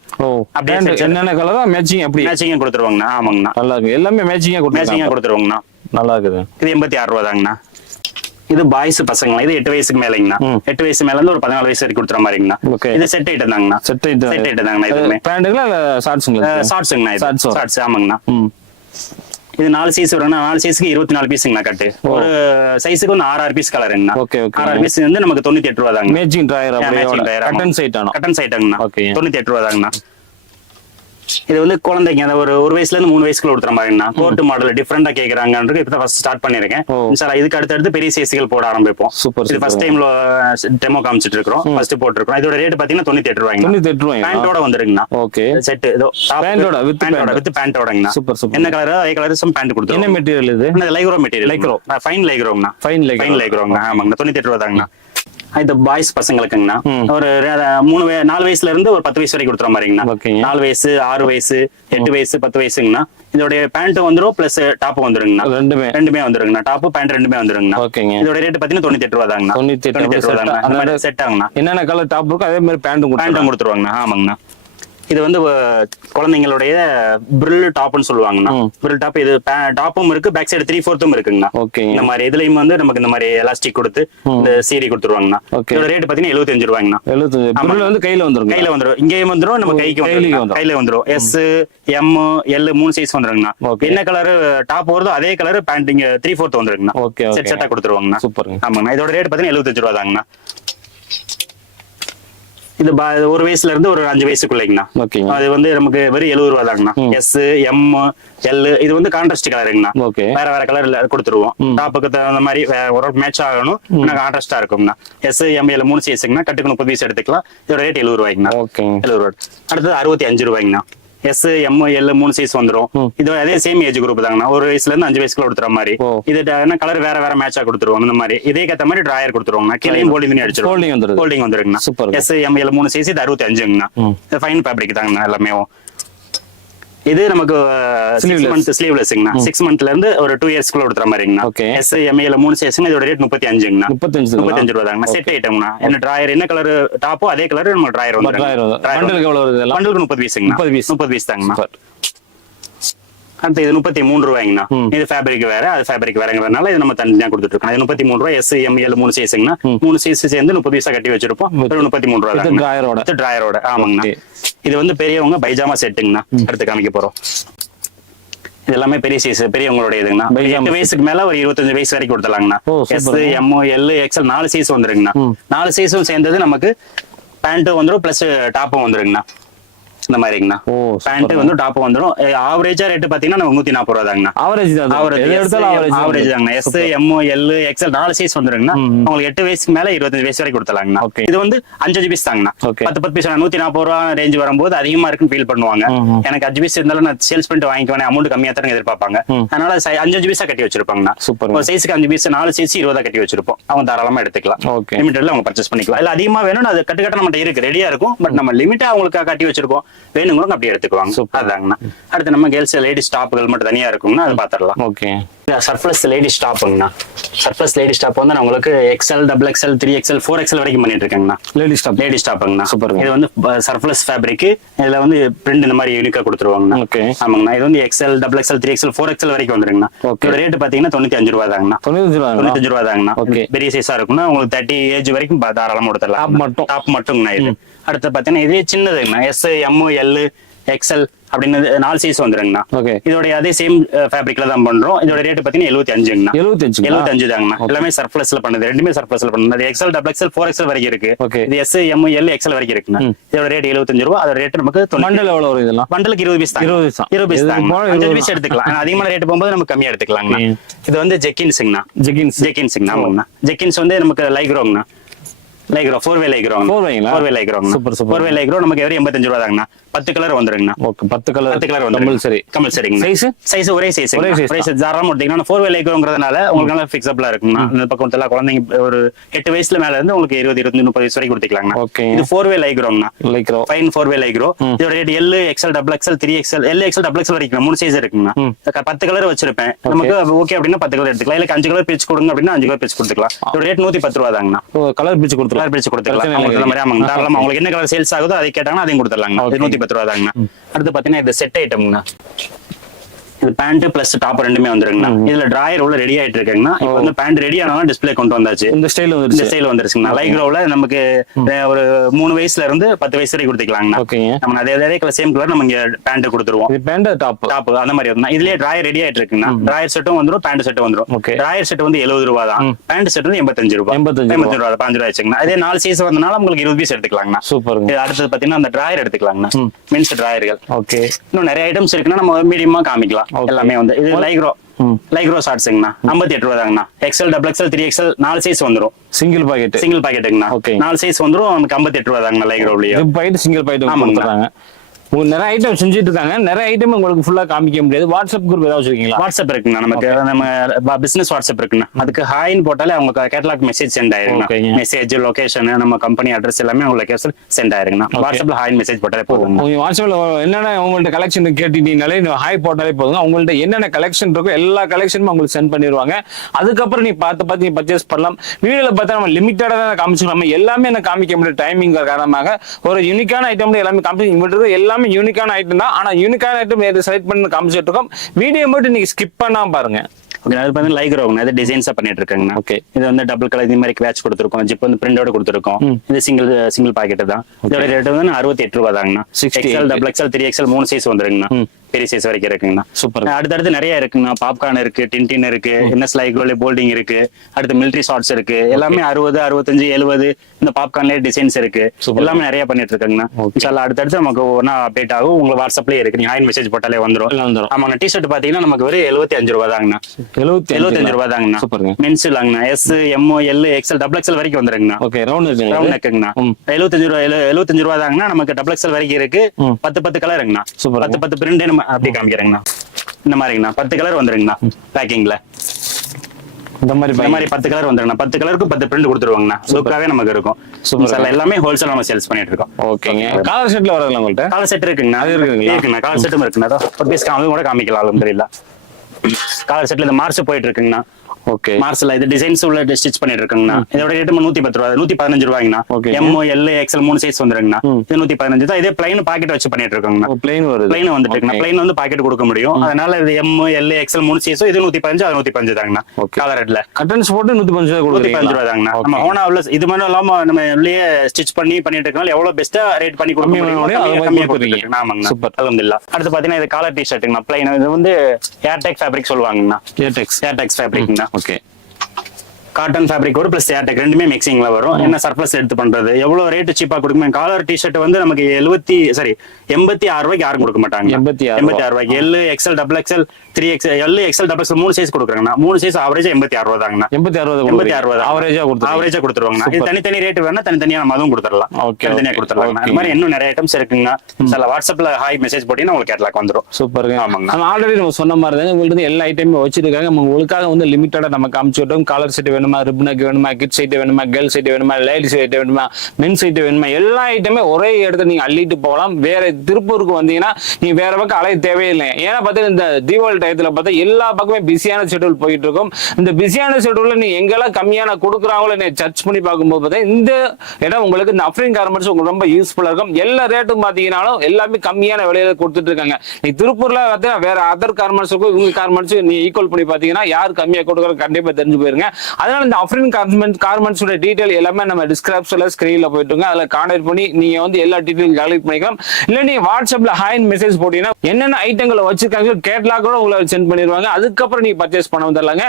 அப்படியே என்னென்ன கலரோ மேட்சிங் அப்படி மேட்சிங்கா கொடுத்துருவாங்கண்ணா. ஆமாங்கண்ணா. நல்லா இருக்கு. எல்லாமே மேட்சிங்கா கொடுத்துருவாங்கண்ணா. நல்லா இருக்குது. இது 86 ரூபா தாங்கண்ணா. இது பாய்ஸ் பசங்களா. இது 8 வயசுக்கு மேலங்கண்ணா. 8 வயசு மேல இருந்து ஒரு 14 வயசு வரைக்கும் கொடுத்துற மாதிரிங்கண்ணா. இது செட் ஐட்டம் தாங்கண்ணா. செட் ஐட்டம் தாங்கண்ணா. இதுமே பேண்ட்ங்களா இல்ல ஷார்ட்ஸ்ங்களா? ஷார்ட்ஸ்ங்கண்ணா. ஷார்ட்ஸ் ஆமாங்கண்ணா. இது 4 சைஸ் வரும்னா 4 சைஸ்க்கு 24 பீஸ்ங்கண்ணா கட்டு. ஒரு சைஸுக்கு வந்து 6 பீஸ் கலருங்கண்ணா. 6 பீஸ் வந்து நமக்கு 98 ரூபா தாங்க. மேட்சிங் டயர் கட்டன் சைட்டாங்கண்ணா. 98 ரூபா தாங்கண்ணா. இது வந்து குழந்தைங்க ஒரு வயசுல இருந்து 3 வயசுக்குள்ள கொடுத்துற மாதிரிங்கண்ணா. கோட் மாடல் டிஃபரெண்டா கேக்குறாங்கன்றது இப்பதான் ஃபர்ஸ்ட் ஸ்டார்ட் பண்ணிருக்கேன். இதுக்கு அடுத்து பெரிய சைஸ்கள் போட ஆரம்பிப்போம். இது ஃபர்ஸ்ட் டைம்ல டெமோ காமிச்சிட்டு இருக்கோம். ஃபர்ஸ்ட் போட்டுருக்கோம். இதோட ரேட் பாத்தீங்கன்னா 98 ரூபாய்ங்க. 98 ரூபாய். பேண்டோட வந்துருங்கண்ணா. ஓகே. செட் இதோ பேண்டோட வித் பேண்டோடங்கண்ணா. சூப்பர். என்ன கலர் அதே கலர் சம் பேண்ட் கொடுத்துருவோம். என்ன மெட்டீரியல் இது? Lycra material. லைக்ரோ ஃபைன் லைக்ரோங்கண்ணா. ஃபைன் லைக்ரோங்கண்ணா. ஆமாங்கண்ணா. 98 ரூபா தாங்கண்ணா. இது பாய்ஸ் பசங்களுக்குங்கண்ணா. ஒரு 4 வயசுல இருந்து ஒரு 10 வயசு வரைக்கும் கொடுத்துற மாதிரிங்கண்ணா. 4 வயசு 6 வயசு 8 வயசு 10 வயசுங்கண்ணா. இதோட பேண்ட் வந்துரும் பிளஸ் டாப் வந்துருங்கண்ணா. ரெண்டுமே வந்துருங்கண்ணா. டாப் பேண்ட் ரெண்டுமே வந்துருங்கண்ணா. இதோட ரேட் பாத்தீங்கன்னா 98 ரூபா தாங்கண்ணா. 98 ரூபா தாங்கண்ணா. செட் ஆகுங்கண்ணா. என்னென்ன கலர் டாப் இருக்கோ அதே மாதிரி பேண்ட்டும் கொடுத்துருவாங்கண்ணா. ஆமாங்கண்ணா. இது வந்து குழந்தைங்களுடைய பிரில் டாப்னு சொல்லுவாங்கண்ணா. பிரில் டாப் இது டாப்பும் இருக்கு, பேக் சைடு 3/4 இருக்குங்கண்ணா. இந்த மாதிரி இதுலயும் வந்து நமக்கு இந்த மாதிரி எலாஸ்டிக் கொடுத்து இந்த சீரி கொடுத்துருவாங்கண்ணா. இதோட ரேட் பாத்தீங்கன்னா 75 ரூபாய்ங்கண்ணா. 75 வந்து கையில வந்துரும். இங்கேயும் வந்துரும், நம்ம கையில வந்துரும். எஸ் எம் எல் 3 சைஸ் வந்துருங்கண்ணா. என்ன கலர் டாப் வருதோ அதே கலர் பேண்ட் இங்க 3/4 வந்துருங்கண்ணா. செட்டா கொடுத்துருவாங்கண்ணா. ஆமாங்கண்ணா. இதோட ரேட் பாத்தீங்கன்னா 75 ரூபா தாங்கண்ணா. இது ஒரு வயசுல இருந்து ஒரு 5 வயசுக்குள்ளங்கண்ணா. அது வந்து நமக்கு வெறும் 70 ரூபா தாங்கண்ணா. எஸ் எம் எல் இது வந்து கான்ட்ராஸ்ட் கலருங்கண்ணா. வேற கலர்ல கொடுத்துருவோம். டாப்புக்கு தகுந்த மாதிரி ஒரு மேட்ச் ஆகணும், கான்ட்ராஸ்டா இருக்கும்ண்ணா. எஸ் எம் எல் 3 சைஸ்ங்கண்ணா. கட்டுக்கு 30 பீஸ் எடுத்துக்கலாம். இதோட ரேட் 70 ரூபாய்ங்கண்ணா. 70 ரூபாய். அடுத்தது 65 ரூபாய்ங்கண்ணா. எஸ் எம் எல் 3 சைஸ் வந்துரும். இது அதே சேம் ஏஜ் குரூப் தாங்கண்ணா. ஒரு வயசுல இருந்து 5 வயசுக்குள்ள கொடுத்துற மாதிரி. இது என்ன கலர் வேற மேட்சா கொடுத்துருவோம். இந்த மாதிரி இதே கேத்த மாதிரி டிராயர் கொடுத்துருவாங்க. கீழேயும் ஹோல்டிங் பண்ணி அடிச்சிருவோம். ஹோல்டிங் வந்துருங்கண்ணா. எஸ் எம் எல் 3 சைஸ் இது 65ங்கண்ணா. ஃபைன் ஃபேப்ரிக் தாங்கண்ணா எல்லாமே. இது நமக்கு 6 மந்த் ஸ்லீவ்லெஸ்ங்கண்ணா. 6 மந்த்ல இருந்து ஒரு 2 இயர்ஸ்க்குள்ள கொடுத்துற மாதிரிங்கண்ணா. எஸ் எம் எல் 3 சைஸ்ங்க. இதோட ரேட் 35ங்கண்ணா. 35 ரூபா தாங்கண்ணா. செட் ஐட்டம்ண்ணா. என்ன டிராயர் என்ன கலர் டாப்போ அதே கலர் நம்ம டிராயர் வந்து பண்டலுக்கு 30 பீஸ்ங்கண்ணா. 30 பீஸ் தாங்கண்ணா. அடுத்து இது 33 ரூபாய்ங்கண்ணா. இது ஃபேப்ரிக் வேற, அது ஃபேப்ரிக் வேறங்கிறதுனால இது நம்ம தனியா கொடுத்துட்டு இருக்கோம். இது 33 ரூபாய். எஸ் எம் எல் 3 சைஸ்ங்கண்ணா. 3 சைஸ் சேர்ந்து 30 பீஸா கட்டி வச்சிருப்போம். 33 ரூபாய் டிராயரோட. ஆமாங்கண்ணா. இது வந்து பெரியவங்க பைஜாமா செட்டுங்கண்ணா. அடுத்து காமிக்க போறோம். இது எல்லாமே பெரிய சைஸ் பெரியவங்களுடைய இதுங்கண்ணா. 8 வயசுக்கு மேல ஒரு 25 வயசு வரைக்கும் கொடுத்துலாங்கண்ணா. S M L XL 4 size வந்துருங்கண்ணா. 4 சைஸும் சேர்ந்தது நமக்கு பேண்ட்டும் வந்துடும் பிளஸ் டாப்பும் வந்துருங்கண்ணா. இந்த மாதிரிங்கண்ணா. பேண்ட் வந்து டாப் வந்துடும். ஆவரேஜா ரேட் பாத்தீங்கன்னா 140 ரூபா தாங்கண்ணா. ஆவரேஜ் தாங்கண்ணா. S M L XL 4 size வந்துருங்கண்ணா. உங்களுக்கு 8 வயசுக்கு மேல 25 வயசு வரைக்கும் கொடுத்தலாங்கண்ணா. இது வந்து 5 பீஸ் தாங்கண்ணா. 10 பீஸ் 140 ரூபா ரேஞ்ச் வரும்போது அதிகமா இருக்குன்னு ஃபீல் பண்ணுவாங்க. எனக்கு 5 பீஸ் இருந்தாலும் நான் சேல்ஸ் பண்ணிட்டு வாங்கிக்குவேன், அமௌண்ட் கம்மியா தான் எதிர்பார்ப்பாங்க. அதனால 5 பீஸா கட்டி வச்சிருப்பாங்கண்ணா. ஒரு சைஸ்க்கு 5 பீஸ் 4 சைஸ் 20 கட்டி வச்சிருப்போம். அவங்க தாராளமா எடுத்துக்கலாம். லிமிட்டட்ல அவங்க பர்ச்சேஸ் பண்ணிக்கலாம். இல்ல அதிகமா வேணும் அது கட்டு நம்ம இருக்கு ரெடியா இருக்கும். பட் நம்ம லிமிட்டா அவங்களுக்கு கட்டி வச்சிருக்கோம். வேணுங்கிறவங்க அப்படி எடுத்துக்குவாங்க. அதாங்கண்ணா. அடுத்து நம்ம கேர்ள்ஸ் லேடிஸ் டாப்புகள் மட்டும் தனியா இருக்குங்கன்னா அது பாத்திரலாம். ஓகே. சர்ப்ளஸ் லேடிஸ் டாப்புங்கண்ணா. சர்ப்ளஸ் லேடிஸ் டாப் வந்து நான் உங்களுக்கு XL, double XL, 3XL, 4XL வரைக்கும் பண்ணிட்டு இருக்கேங்கண்ணா. லேடிஸ் டாப்புங்கண்ணா. சூப்பர். இது வந்து சர்ப்ளஸ் ஃபேப்ரிக். இதுல வந்து பிரிண்ட் இந்த மாதிரி யூனிக்கா கொடுத்துருவாங்கண்ணா. ஓகே. ஆமாங்கண்ணா. இது வந்து XL, double XL, 3XL, 4XL வரைக்கும் வந்துருங்கண்ணா. இதோட ரேட் பாத்தீங்கன்னா 95 ரூபா தாங்கண்ணா. 95 ரூபா தாங்கண்ணா. பெரிய சைஸா இருக்குன்னா உங்களுக்கு 30 ஏஜ் வரைக்கும் தாராளமா கொடுத்துடலாம். டாப் மட்டும்ண்ணா இது. அடுத்து பாத்தீங்கன்னா இதே சின்னதுங்கண்ணா. எஸ், எம், எல், எக்ஸ்எல் அப்படின்னு 4 சைஸ் வந்துருங்கண்ணா. இதோட அதே சேம் ஃபேப்ரிக்ல தான் பண்றோம். இதோட ரேட் பாத்தீங்கன்னா 75ங்கண்ணா. 75 தாங்கண்ணா. எல்லாமே சர்ப்ளஸ்ல பண்ணுது. ரெண்டுமே சர்ப்ளஸ்ல பண்ணுது. அது எக்ஸ்எல், டபுள் எக்ஸ்எல், 4XL வரைக்கும் இருக்கு. இது எஸ், எம், எல், எக்ஸ்எல் வரைக்கும் இருக்குண்ணா. இதோட ரேட் 75 ரூபா. அதோட ரேட் நமக்கு பண்டல் எவ்வளவு வரும்? இதெல்லாம் பண்டலுக்கு 20 பீஸ் தான். 20 பீஸ் தான். 5 பீஸ் எடுத்துக்கலாம். அதிகமான ரேட் போகும்போது நம்ம கம்மியா எடுத்துக்கலாங்கண்ணா. இது வந்து ஜெக்கின்ஸ்ங்கண்ணா. ஜெக்கின்ஸ்ங்கண்ணா. ஆமாங்கண்ணா. ஜெக்கின்ஸ் வந்து நமக்கு லைக்ரோங்கண்ணா. லைக்ரோ 4-வே லைக்ரோங்க. 4-வே லைக்ரோங்க. Super super. 4-வே லைக்ரோ நமக்கு வெறும் 85 ரூபா தாங்கண்ணா. 10 கலர் வந்துருங்கண்ணா. ஓகே. 10 கலர் வந்துரும். கம்பல்சரி. சைஸ் ஒரே சைஸ். தாராளமா எடுத்தீங்கன்னா 4-வே லைக்ரோங்கிறதுனால உங்களுக்கு நல்லா ஃபிக்ஸபிளா இருக்கும்ண்ணா. இந்த பக்கம் எல்லாம் குழந்தைங்க ஒரு 8 வயசுல மேல இருந்து உங்களுக்கு 20, 25, 30 வயசு வரைக்கும் கொடுத்துக்கலாங்கண்ணா. இது 4-வே லைக்ரோங்கண்ணா. ஃபைன் 4-வே லைக்ரோ. இதோட rate L, XL, double XL, 3XL, L, XL, double XL வரைக்கும் 3 சைஸ் இருக்குங்கண்ணா. 10 கலர் வச்சிருப்பேன். நமக்கு ஓகே அப்படின்னா 10 கலர் எடுத்துக்கலாம். இல்ல 5 கலர் பிரிச்சு கொடுங்க அப்படின்னா 5 கலர் பிரிச்சு கொடுத்துக்கலாம். இதோட ரேட் 110 ரூபா தாங்கண்ணா. கலர் பிரிச்சு கொடுத்துக்கலாம். உங்களுக்கு என்ன கலர் சேல்ஸ் ஆகுதோ அதை கேட்டாங்கன்னா அதையும் கொடுத்துடலாங்க. 110 ரூபா தாங்கண்ணா. அடுத்து பாத்தீங்கன்னா இது செட் ஐட்டம்ங்கண்ணா. இது பேண்ட் பிளஸ் டாப் ரெண்டுமே வந்துருங்கண்ணா. இதுல டிராயர் உள்ள ரெடி ஆயிட்டு இருக்குங்கண்ணா. இப்போ வந்து பேண்ட் ரெடி ஆனாலும் டிஸ்பிளே கொண்டு வந்தாச்சு. இந்த ஸ்டைல் வந்துருச்சுங்கண்ணா. லைக்ரோல நமக்கு ஒரு 3 வயசுல இருந்து 10 வயசு வரைக்கும் கொடுத்துக்கலாங்கண்ணா. நம்ம அதே கலர் சேம் கலர் நம்ம இங்க பேண்ட் கொடுத்துருவோம். டாப் அந்த மாதிரி வந்து இதுலயே டிராயர் ரெடி ஆயிட்டு இருக்குங்கண்ணா. டிராயர் செட்டும் வந்துரும், பேண்ட் செட்டும் வந்துரும். டிராயர் செட் வந்து 70 ரூபா தான். பேண்ட் செட் வந்து 85 ரூபா. 85 ரூபா 5 ரூபா வச்சுங்கண்ணா. அதே 4 சைஸ் வந்தனால உங்களுக்கு 20 பீஸ் எடுத்துக்கலாங்கண்ணா. சூப்பர். அடுத்தது பாத்தீங்கன்னா அந்த டிராயர் எடுத்துக்கலாங்கண்ணா. மென்ஸ் டிராயர்கள். ஓகே. இன்னும் நிறைய ஐட்டம்ஸ் இருக்குன்னா நம்ம மீடியமா காமிக்கலாம். எல்லாமே வந்து இது லைக்ரோ ஷார்ட்ஸ்ங்கண்ணா. 58 ரூபா தாங்கண்ணா. XL, double XL, 3XL 4 size வந்துரும். சிங்கிள் பாக்கெட்டுங்கண்ணா. 4 சைஸ் வந்துரும். நமக்கு 58 ரூபா தாங்கண்ணா. லைக்ரோலயே சிங்கிள் பாக்கெட் ஆமாங்கண்ணா. நிறைய ஐட்டம் செஞ்சுட்டு இருக்காங்க. நிறைய ஐட்டம் உங்களுக்கு ஃபுல்லா காமிக்க முடியாது. வாட்ஸ்அப் குரூப் ஏதாவது வச்சிருக்கீங்களா? வாட்ஸ்அப் இருக்குங்க. நமக்கு நம்ம பிசினஸ் வாட்ஸ்அப் இருக்குண்ணா. அதுக்கு ஹாய்னு போட்டாலே அவங்க கேட்டலாக் மெசேஜ் சென்ட் ஆயிருங்க. மெசேஜ், லொகேஷன், நம்ம கம்பெனி அட்ரஸ் எல்லாமே உங்களுக்கு சென்ட் ஆயிருங்கண்ணா. வாட்ஸ்அப்ல ஹாய் மெசேஜ் போட்டாலே போதும். வாட்ஸ்அப்ல என்னென்ன உங்கள்ட்ட கலெக்ஷன் கேட்டுட்டீங்கனாலே ஹாய் போட்டாலே போதும். உங்கள்ட்ட என்னென்ன கலெக்ஷன் இருக்கோ எல்லா கலெக்ஷனும் உங்களுக்கு சென்ட் பண்ணிடுவாங்க. அதுக்கப்புறம் நீ பார்த்து நீ பர்ச்சேஸ் பண்ணலாம். வீடியோல பார்த்தா நம்ம லிமிட்டடா தான் காமிச்சிருக்கோம். நம்ம எல்லாமே என்ன காமிக்க முடியும் டைமிங் காரணமாக. ஒரு யூனிக்கான ஐட்டம் எல்லாமே காமிச்சு எல்லாமே யூனிக்கான ஐட்டம் தான். ஆனா யூனிக்கான ஐட்டம் செலக்ட் பண்ணி காமிச்சிட்டு இருக்கோம். வீடியோ மட்டும் நீங்க ஸ்கிப் பண்ணாம பாருங்க. அது வந்து லைக்ரோங்க. அது டிசைன்ஸா பண்ணிட்டு இருக்காங்கண்ணா. ஓகே. இது வந்து டபுள் கலர் இந்த மாதிரி பேட்ச் கொடுத்துருக்கோம். ஜிப் வந்து பிரிண்டோட கொடுத்துருக்கோம். இது சிங்கிள் பாக்கெட் தான். இதோட ரேட் வந்து 68 ரூபா தாங்கண்ணா. XL, double XL, 3XL 3 size வந்துருங்கண்ணா. பெரிய சைஸ் வரைக்கும் இருக்குங்கண்ணா. சூப்பர். அடுத்தடுத்து நிறைய இருக்குங்கண்ணா. பாப்கார்ன் இருக்கு, டின்டின் இருக்கு, என்எஸ் லைக்ரோல போல்டிங் இருக்கு, அடுத்து மிலிட்டரி ஷார்ட்ஸ் இருக்கு. எல்லாமே 60, 65, 70 இந்த பாப்கார்ன்லயே டிசைன்ஸ் இருக்கு. எல்லாமே நிறைய பண்ணிட்டு இருக்காங்கண்ணா. அடுத்தடுத்து நமக்கு ஒன்னா அப்டேட் ஆகும். உங்களுக்கு வாட்ஸ்அப்லயே இருக்கு. நீங்க ஹாய் மெசேஜ் போட்டாலே வந்துரும். ஆமாங்க. டிஷர்ட் பாத்தீங்கன்னா நமக்கு வெறும் 75 ரூபா தாங்கண்ணா. 75 ரூபா தாங்கண்ணா. மென்ஸ் இல்லங்கண்ணா. S, M, L, XL, double XL வரைக்கும் வந்துருங்கண்ணா. ரவுண்ட் நெக்குங்கண்ணா. 75 ரூபா தாங்கண்ணா. நமக்கு டபுள் எக்ஸ்எல் வரைக்கும் இருக்கு. 10 கலருங்கண்ணா. 10 பிரிண்ட் அப்படி காமிக்கிறேங்கண்ணா. இந்த மாதிரிங்கண்ணா 10 கலர் வந்துருங்கண்ணா. பேக்கிங்ல இந்த மாதிரி 10 கலர் வந்துருங்கண்ணா. 10 கலருக்கு 10 பிரிண்ட் கொடுத்துருவாங்கண்ணா. லுக்காவே நமக்கு இருக்கும். எல்லாமே ஹோல்சேல் நம்ம சேல்ஸ் பண்ணிட்டு இருக்கோம். ஓகேங்க. காலர் செட்ல வரதுல உங்கள்ட்ட காலர் செட் இருக்குங்கண்ணா. இருக்குங்கண்ணா. காலர் செட்டும் இருக்குண்ணா. ஒரு பீஸ் கூட காமிக்கலாம். தெரியல. காலர் செட்ல இந்த மார்ச் போயிட்டு இருக்குங்கண்ணா. ஓகே. மார்ஸ்ல இது டிசைன்ஸ் உள்ள ஸ்டிச் பண்ணிட்டு இருக்காங்கண்ணா. இதோட ரேட் 110 ரூபா. 115 ரூபாய்ங்கண்ணா. எம், எல், எக்ஸ்எல் 3 சைஸ் வந்துருங்கண்ணா. இது 115 தான். இதே பிளைன் பாக்கெட் வச்சு பண்ணிட்டு இருக்காங்கண்ணா. பிளைன் வந்துட்டு இருக்குண்ணா. பிளைன் வந்து பாக்கெட் கொடுக்க முடியும். அதனால இது எம், எல், எக்ஸ்எல் 3 சைஸோ இது 115, அது 115 தாங்கண்ணா. காலர் ரெட்ல கட்டன்ஸ் போட்டு 115 ரூபா தாங்கண்ணா. நம்ம ஓனாவுல இது மாதிரி இல்லாம நம்ம உள்ளே ஸ்டிச் பண்ணிட்டு இருக்கனால எவ்வளவு பெஸ்டா ரேட் பண்ணி கொடுக்க முடியும். ஆமாங்கண்ணா. சூப்பர். அல்ஹம்துலில்லாஹ். அடுத்து பாத்தீங்கன்னா இது காலர் டி-ஷர்ட்டுங்கண்ணா. பிளைன். இது வந்து ஏர்டெக் ஃபேப்ரிக் சொல்லுவாங்கண்ணா. ஏர்டெக்ஸ் ஃபேப்ரிக்ண்ணா. ஓகே. காட்டன் ஃபேப்ரிக் வரும் பிளஸ் ஏர்டெக் ரெண்டுமே மிக்சிங்ல வரும். என்ன சர்ப்ளஸ் எடுத்து பண்றது எவ்வளவு ரேட் சீப்பா கொடுக்குமே. காலர் டி-ஷர்ட் வந்து நமக்கு 86 ரூபாய்க்கு யாரும் கொடுக்க மாட்டாங்க. 86 ரூபாய்க்கு. L, XL, double XL, 3XL, L, XL, double XL 3 size கொடுக்குறாங்கண்ணா. 3 சைஸ் ஆவரேஜா 86 ரூபா தாங்கண்ணா. 86 ரூபா ஆவரேஜா கொடுத்துருவாங்க. இது தனித்தனி ரேட் வேணா தனித்தனியா நம்ம அதுவும் கொடுத்துடலாம். தனித்தனியா கொடுத்துடலாம். அது மாதிரி இன்னும் நிறைய ஐட்டம்ஸ் இருக்குங்கண்ணா. சில வாட்ஸ்அப்ல ஹாய் மெசேஜ் போட்டீங்கன்னா உங்களுக்கு கேட்லாக் வந்துடும். சூப்பருங்க. ஆமாங்க. ஆல்ரெடி நம்ம சொன்ன மாதிரி தான் உங்களுக்கு எல்லா ஐட்டமும் வச்சிருக்காங்க. உங்களுக்காக வந்து லிமிட்டடா நம்ம காமிச்சுட்டோம். காலர் செட் வேணுமா, ரிப்னக் வேணுமா, கிட்ஸ் ஐட்டம் வேணுமா, கேர்ள்ஸ் ஐட்டம் வேணுமா, லேடிஸ் ஐட்டம் வேணுமா, மென்ஸ் ஐட்டம் வேணுமா, எல்லா ஐட்டமே ஒரே இடத்துல நீங்க அள்ளிட்டு போகலாம். வேற திருப்பூருக்கு வந்தீங்கன்னா நீங்க வேற பக்கம் அலைய தேவையில்லை. ஏன்னா பார்த்தீங்கன்னா இந்த தீபாவளி டயத்துல பார்த்தா எல்லா பக்கமே பிஸியான ஷெட்யூல் போயிட்டு இருக்கும். இந்த பிஸியான ஷெட்யூல்ல நீ எங்கெல்லாம் கம்மியான கொடுக்குறாங்களோ நீ சர்ச் பண்ணி பார்க்கும்போது பார்த்தா இந்த இடம் உங்களுக்கு இந்த அஃப்ரின் கார்மெண்ட்ஸ் உங்களுக்கு ரொம்ப யூஸ்ஃபுல்லா இருக்கும். எல்லா ரேட்டும் பாத்தீங்கன்னாலும் எல்லாமே கம்மியான விலையில கொடுத்துட்டு இருக்காங்க. நீ திருப்பூர்ல பார்த்தீங்கன்னா வேற அதர் கார்மெண்ட்ஸுக்கும் இவங்க கார்மெண்ட்ஸ் நீ ஈக்குவல் பண்ணி பாத்தீங்கன்னா யார் கம்மியா கொடுக்குற கண்டிப்பா தெரிஞ்சு போயிருங்க. அதனால இந்த அஃப்ரின் கார்மெண்ட்ஸ் டீடைல் எல்லாமே நம்ம டிஸ்கிரிப்ஷன்ல ஸ்கிரீன்ல போயிட்டுங்க. அதுல கான்டாக்ட் பண்ணி நீங்க வந்து எல்லா டீடைல் கலெக்ட் பண்ணிக்கலாம். இல்ல நீங்க வாட்ஸ்அப்ல ஹாய் மெசேஜ் போட்டீங்கன்னா என்னென்ன ஐட்டங்களை வச்சிருக்காங்க கேட்லாக் கூட உங்களுக்கு சென்ட் பண்ணிடுவாங்க. அதுக்கப்புறம் நீங்க பர்ச்சேஸ் பண்ண வந்துடலாங்க.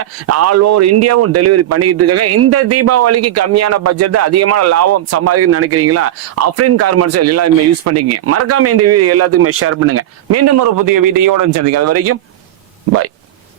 ஆல் ஓவர் இந்தியாவும் டெலிவரி பண்ணிட்டு இருக்காங்க. இந்த தீபாவளிக்கு கம்மியான பட்ஜெட் அதிகமான லாபம் சம்பாதிக்க நினைக்கிறீங்களா? அஃப்ரின் கார்மெண்ட்ஸ் எல்லாமே யூஸ் பண்ணிக்கங்க. மறக்காம இந்த வீடியோ எல்லாத்துக்குமே ஷேர் பண்ணுங்க. மீண்டும் ஒரு புதிய வீடியோட சந்திக்க. அது வரைக்கும் பாய்.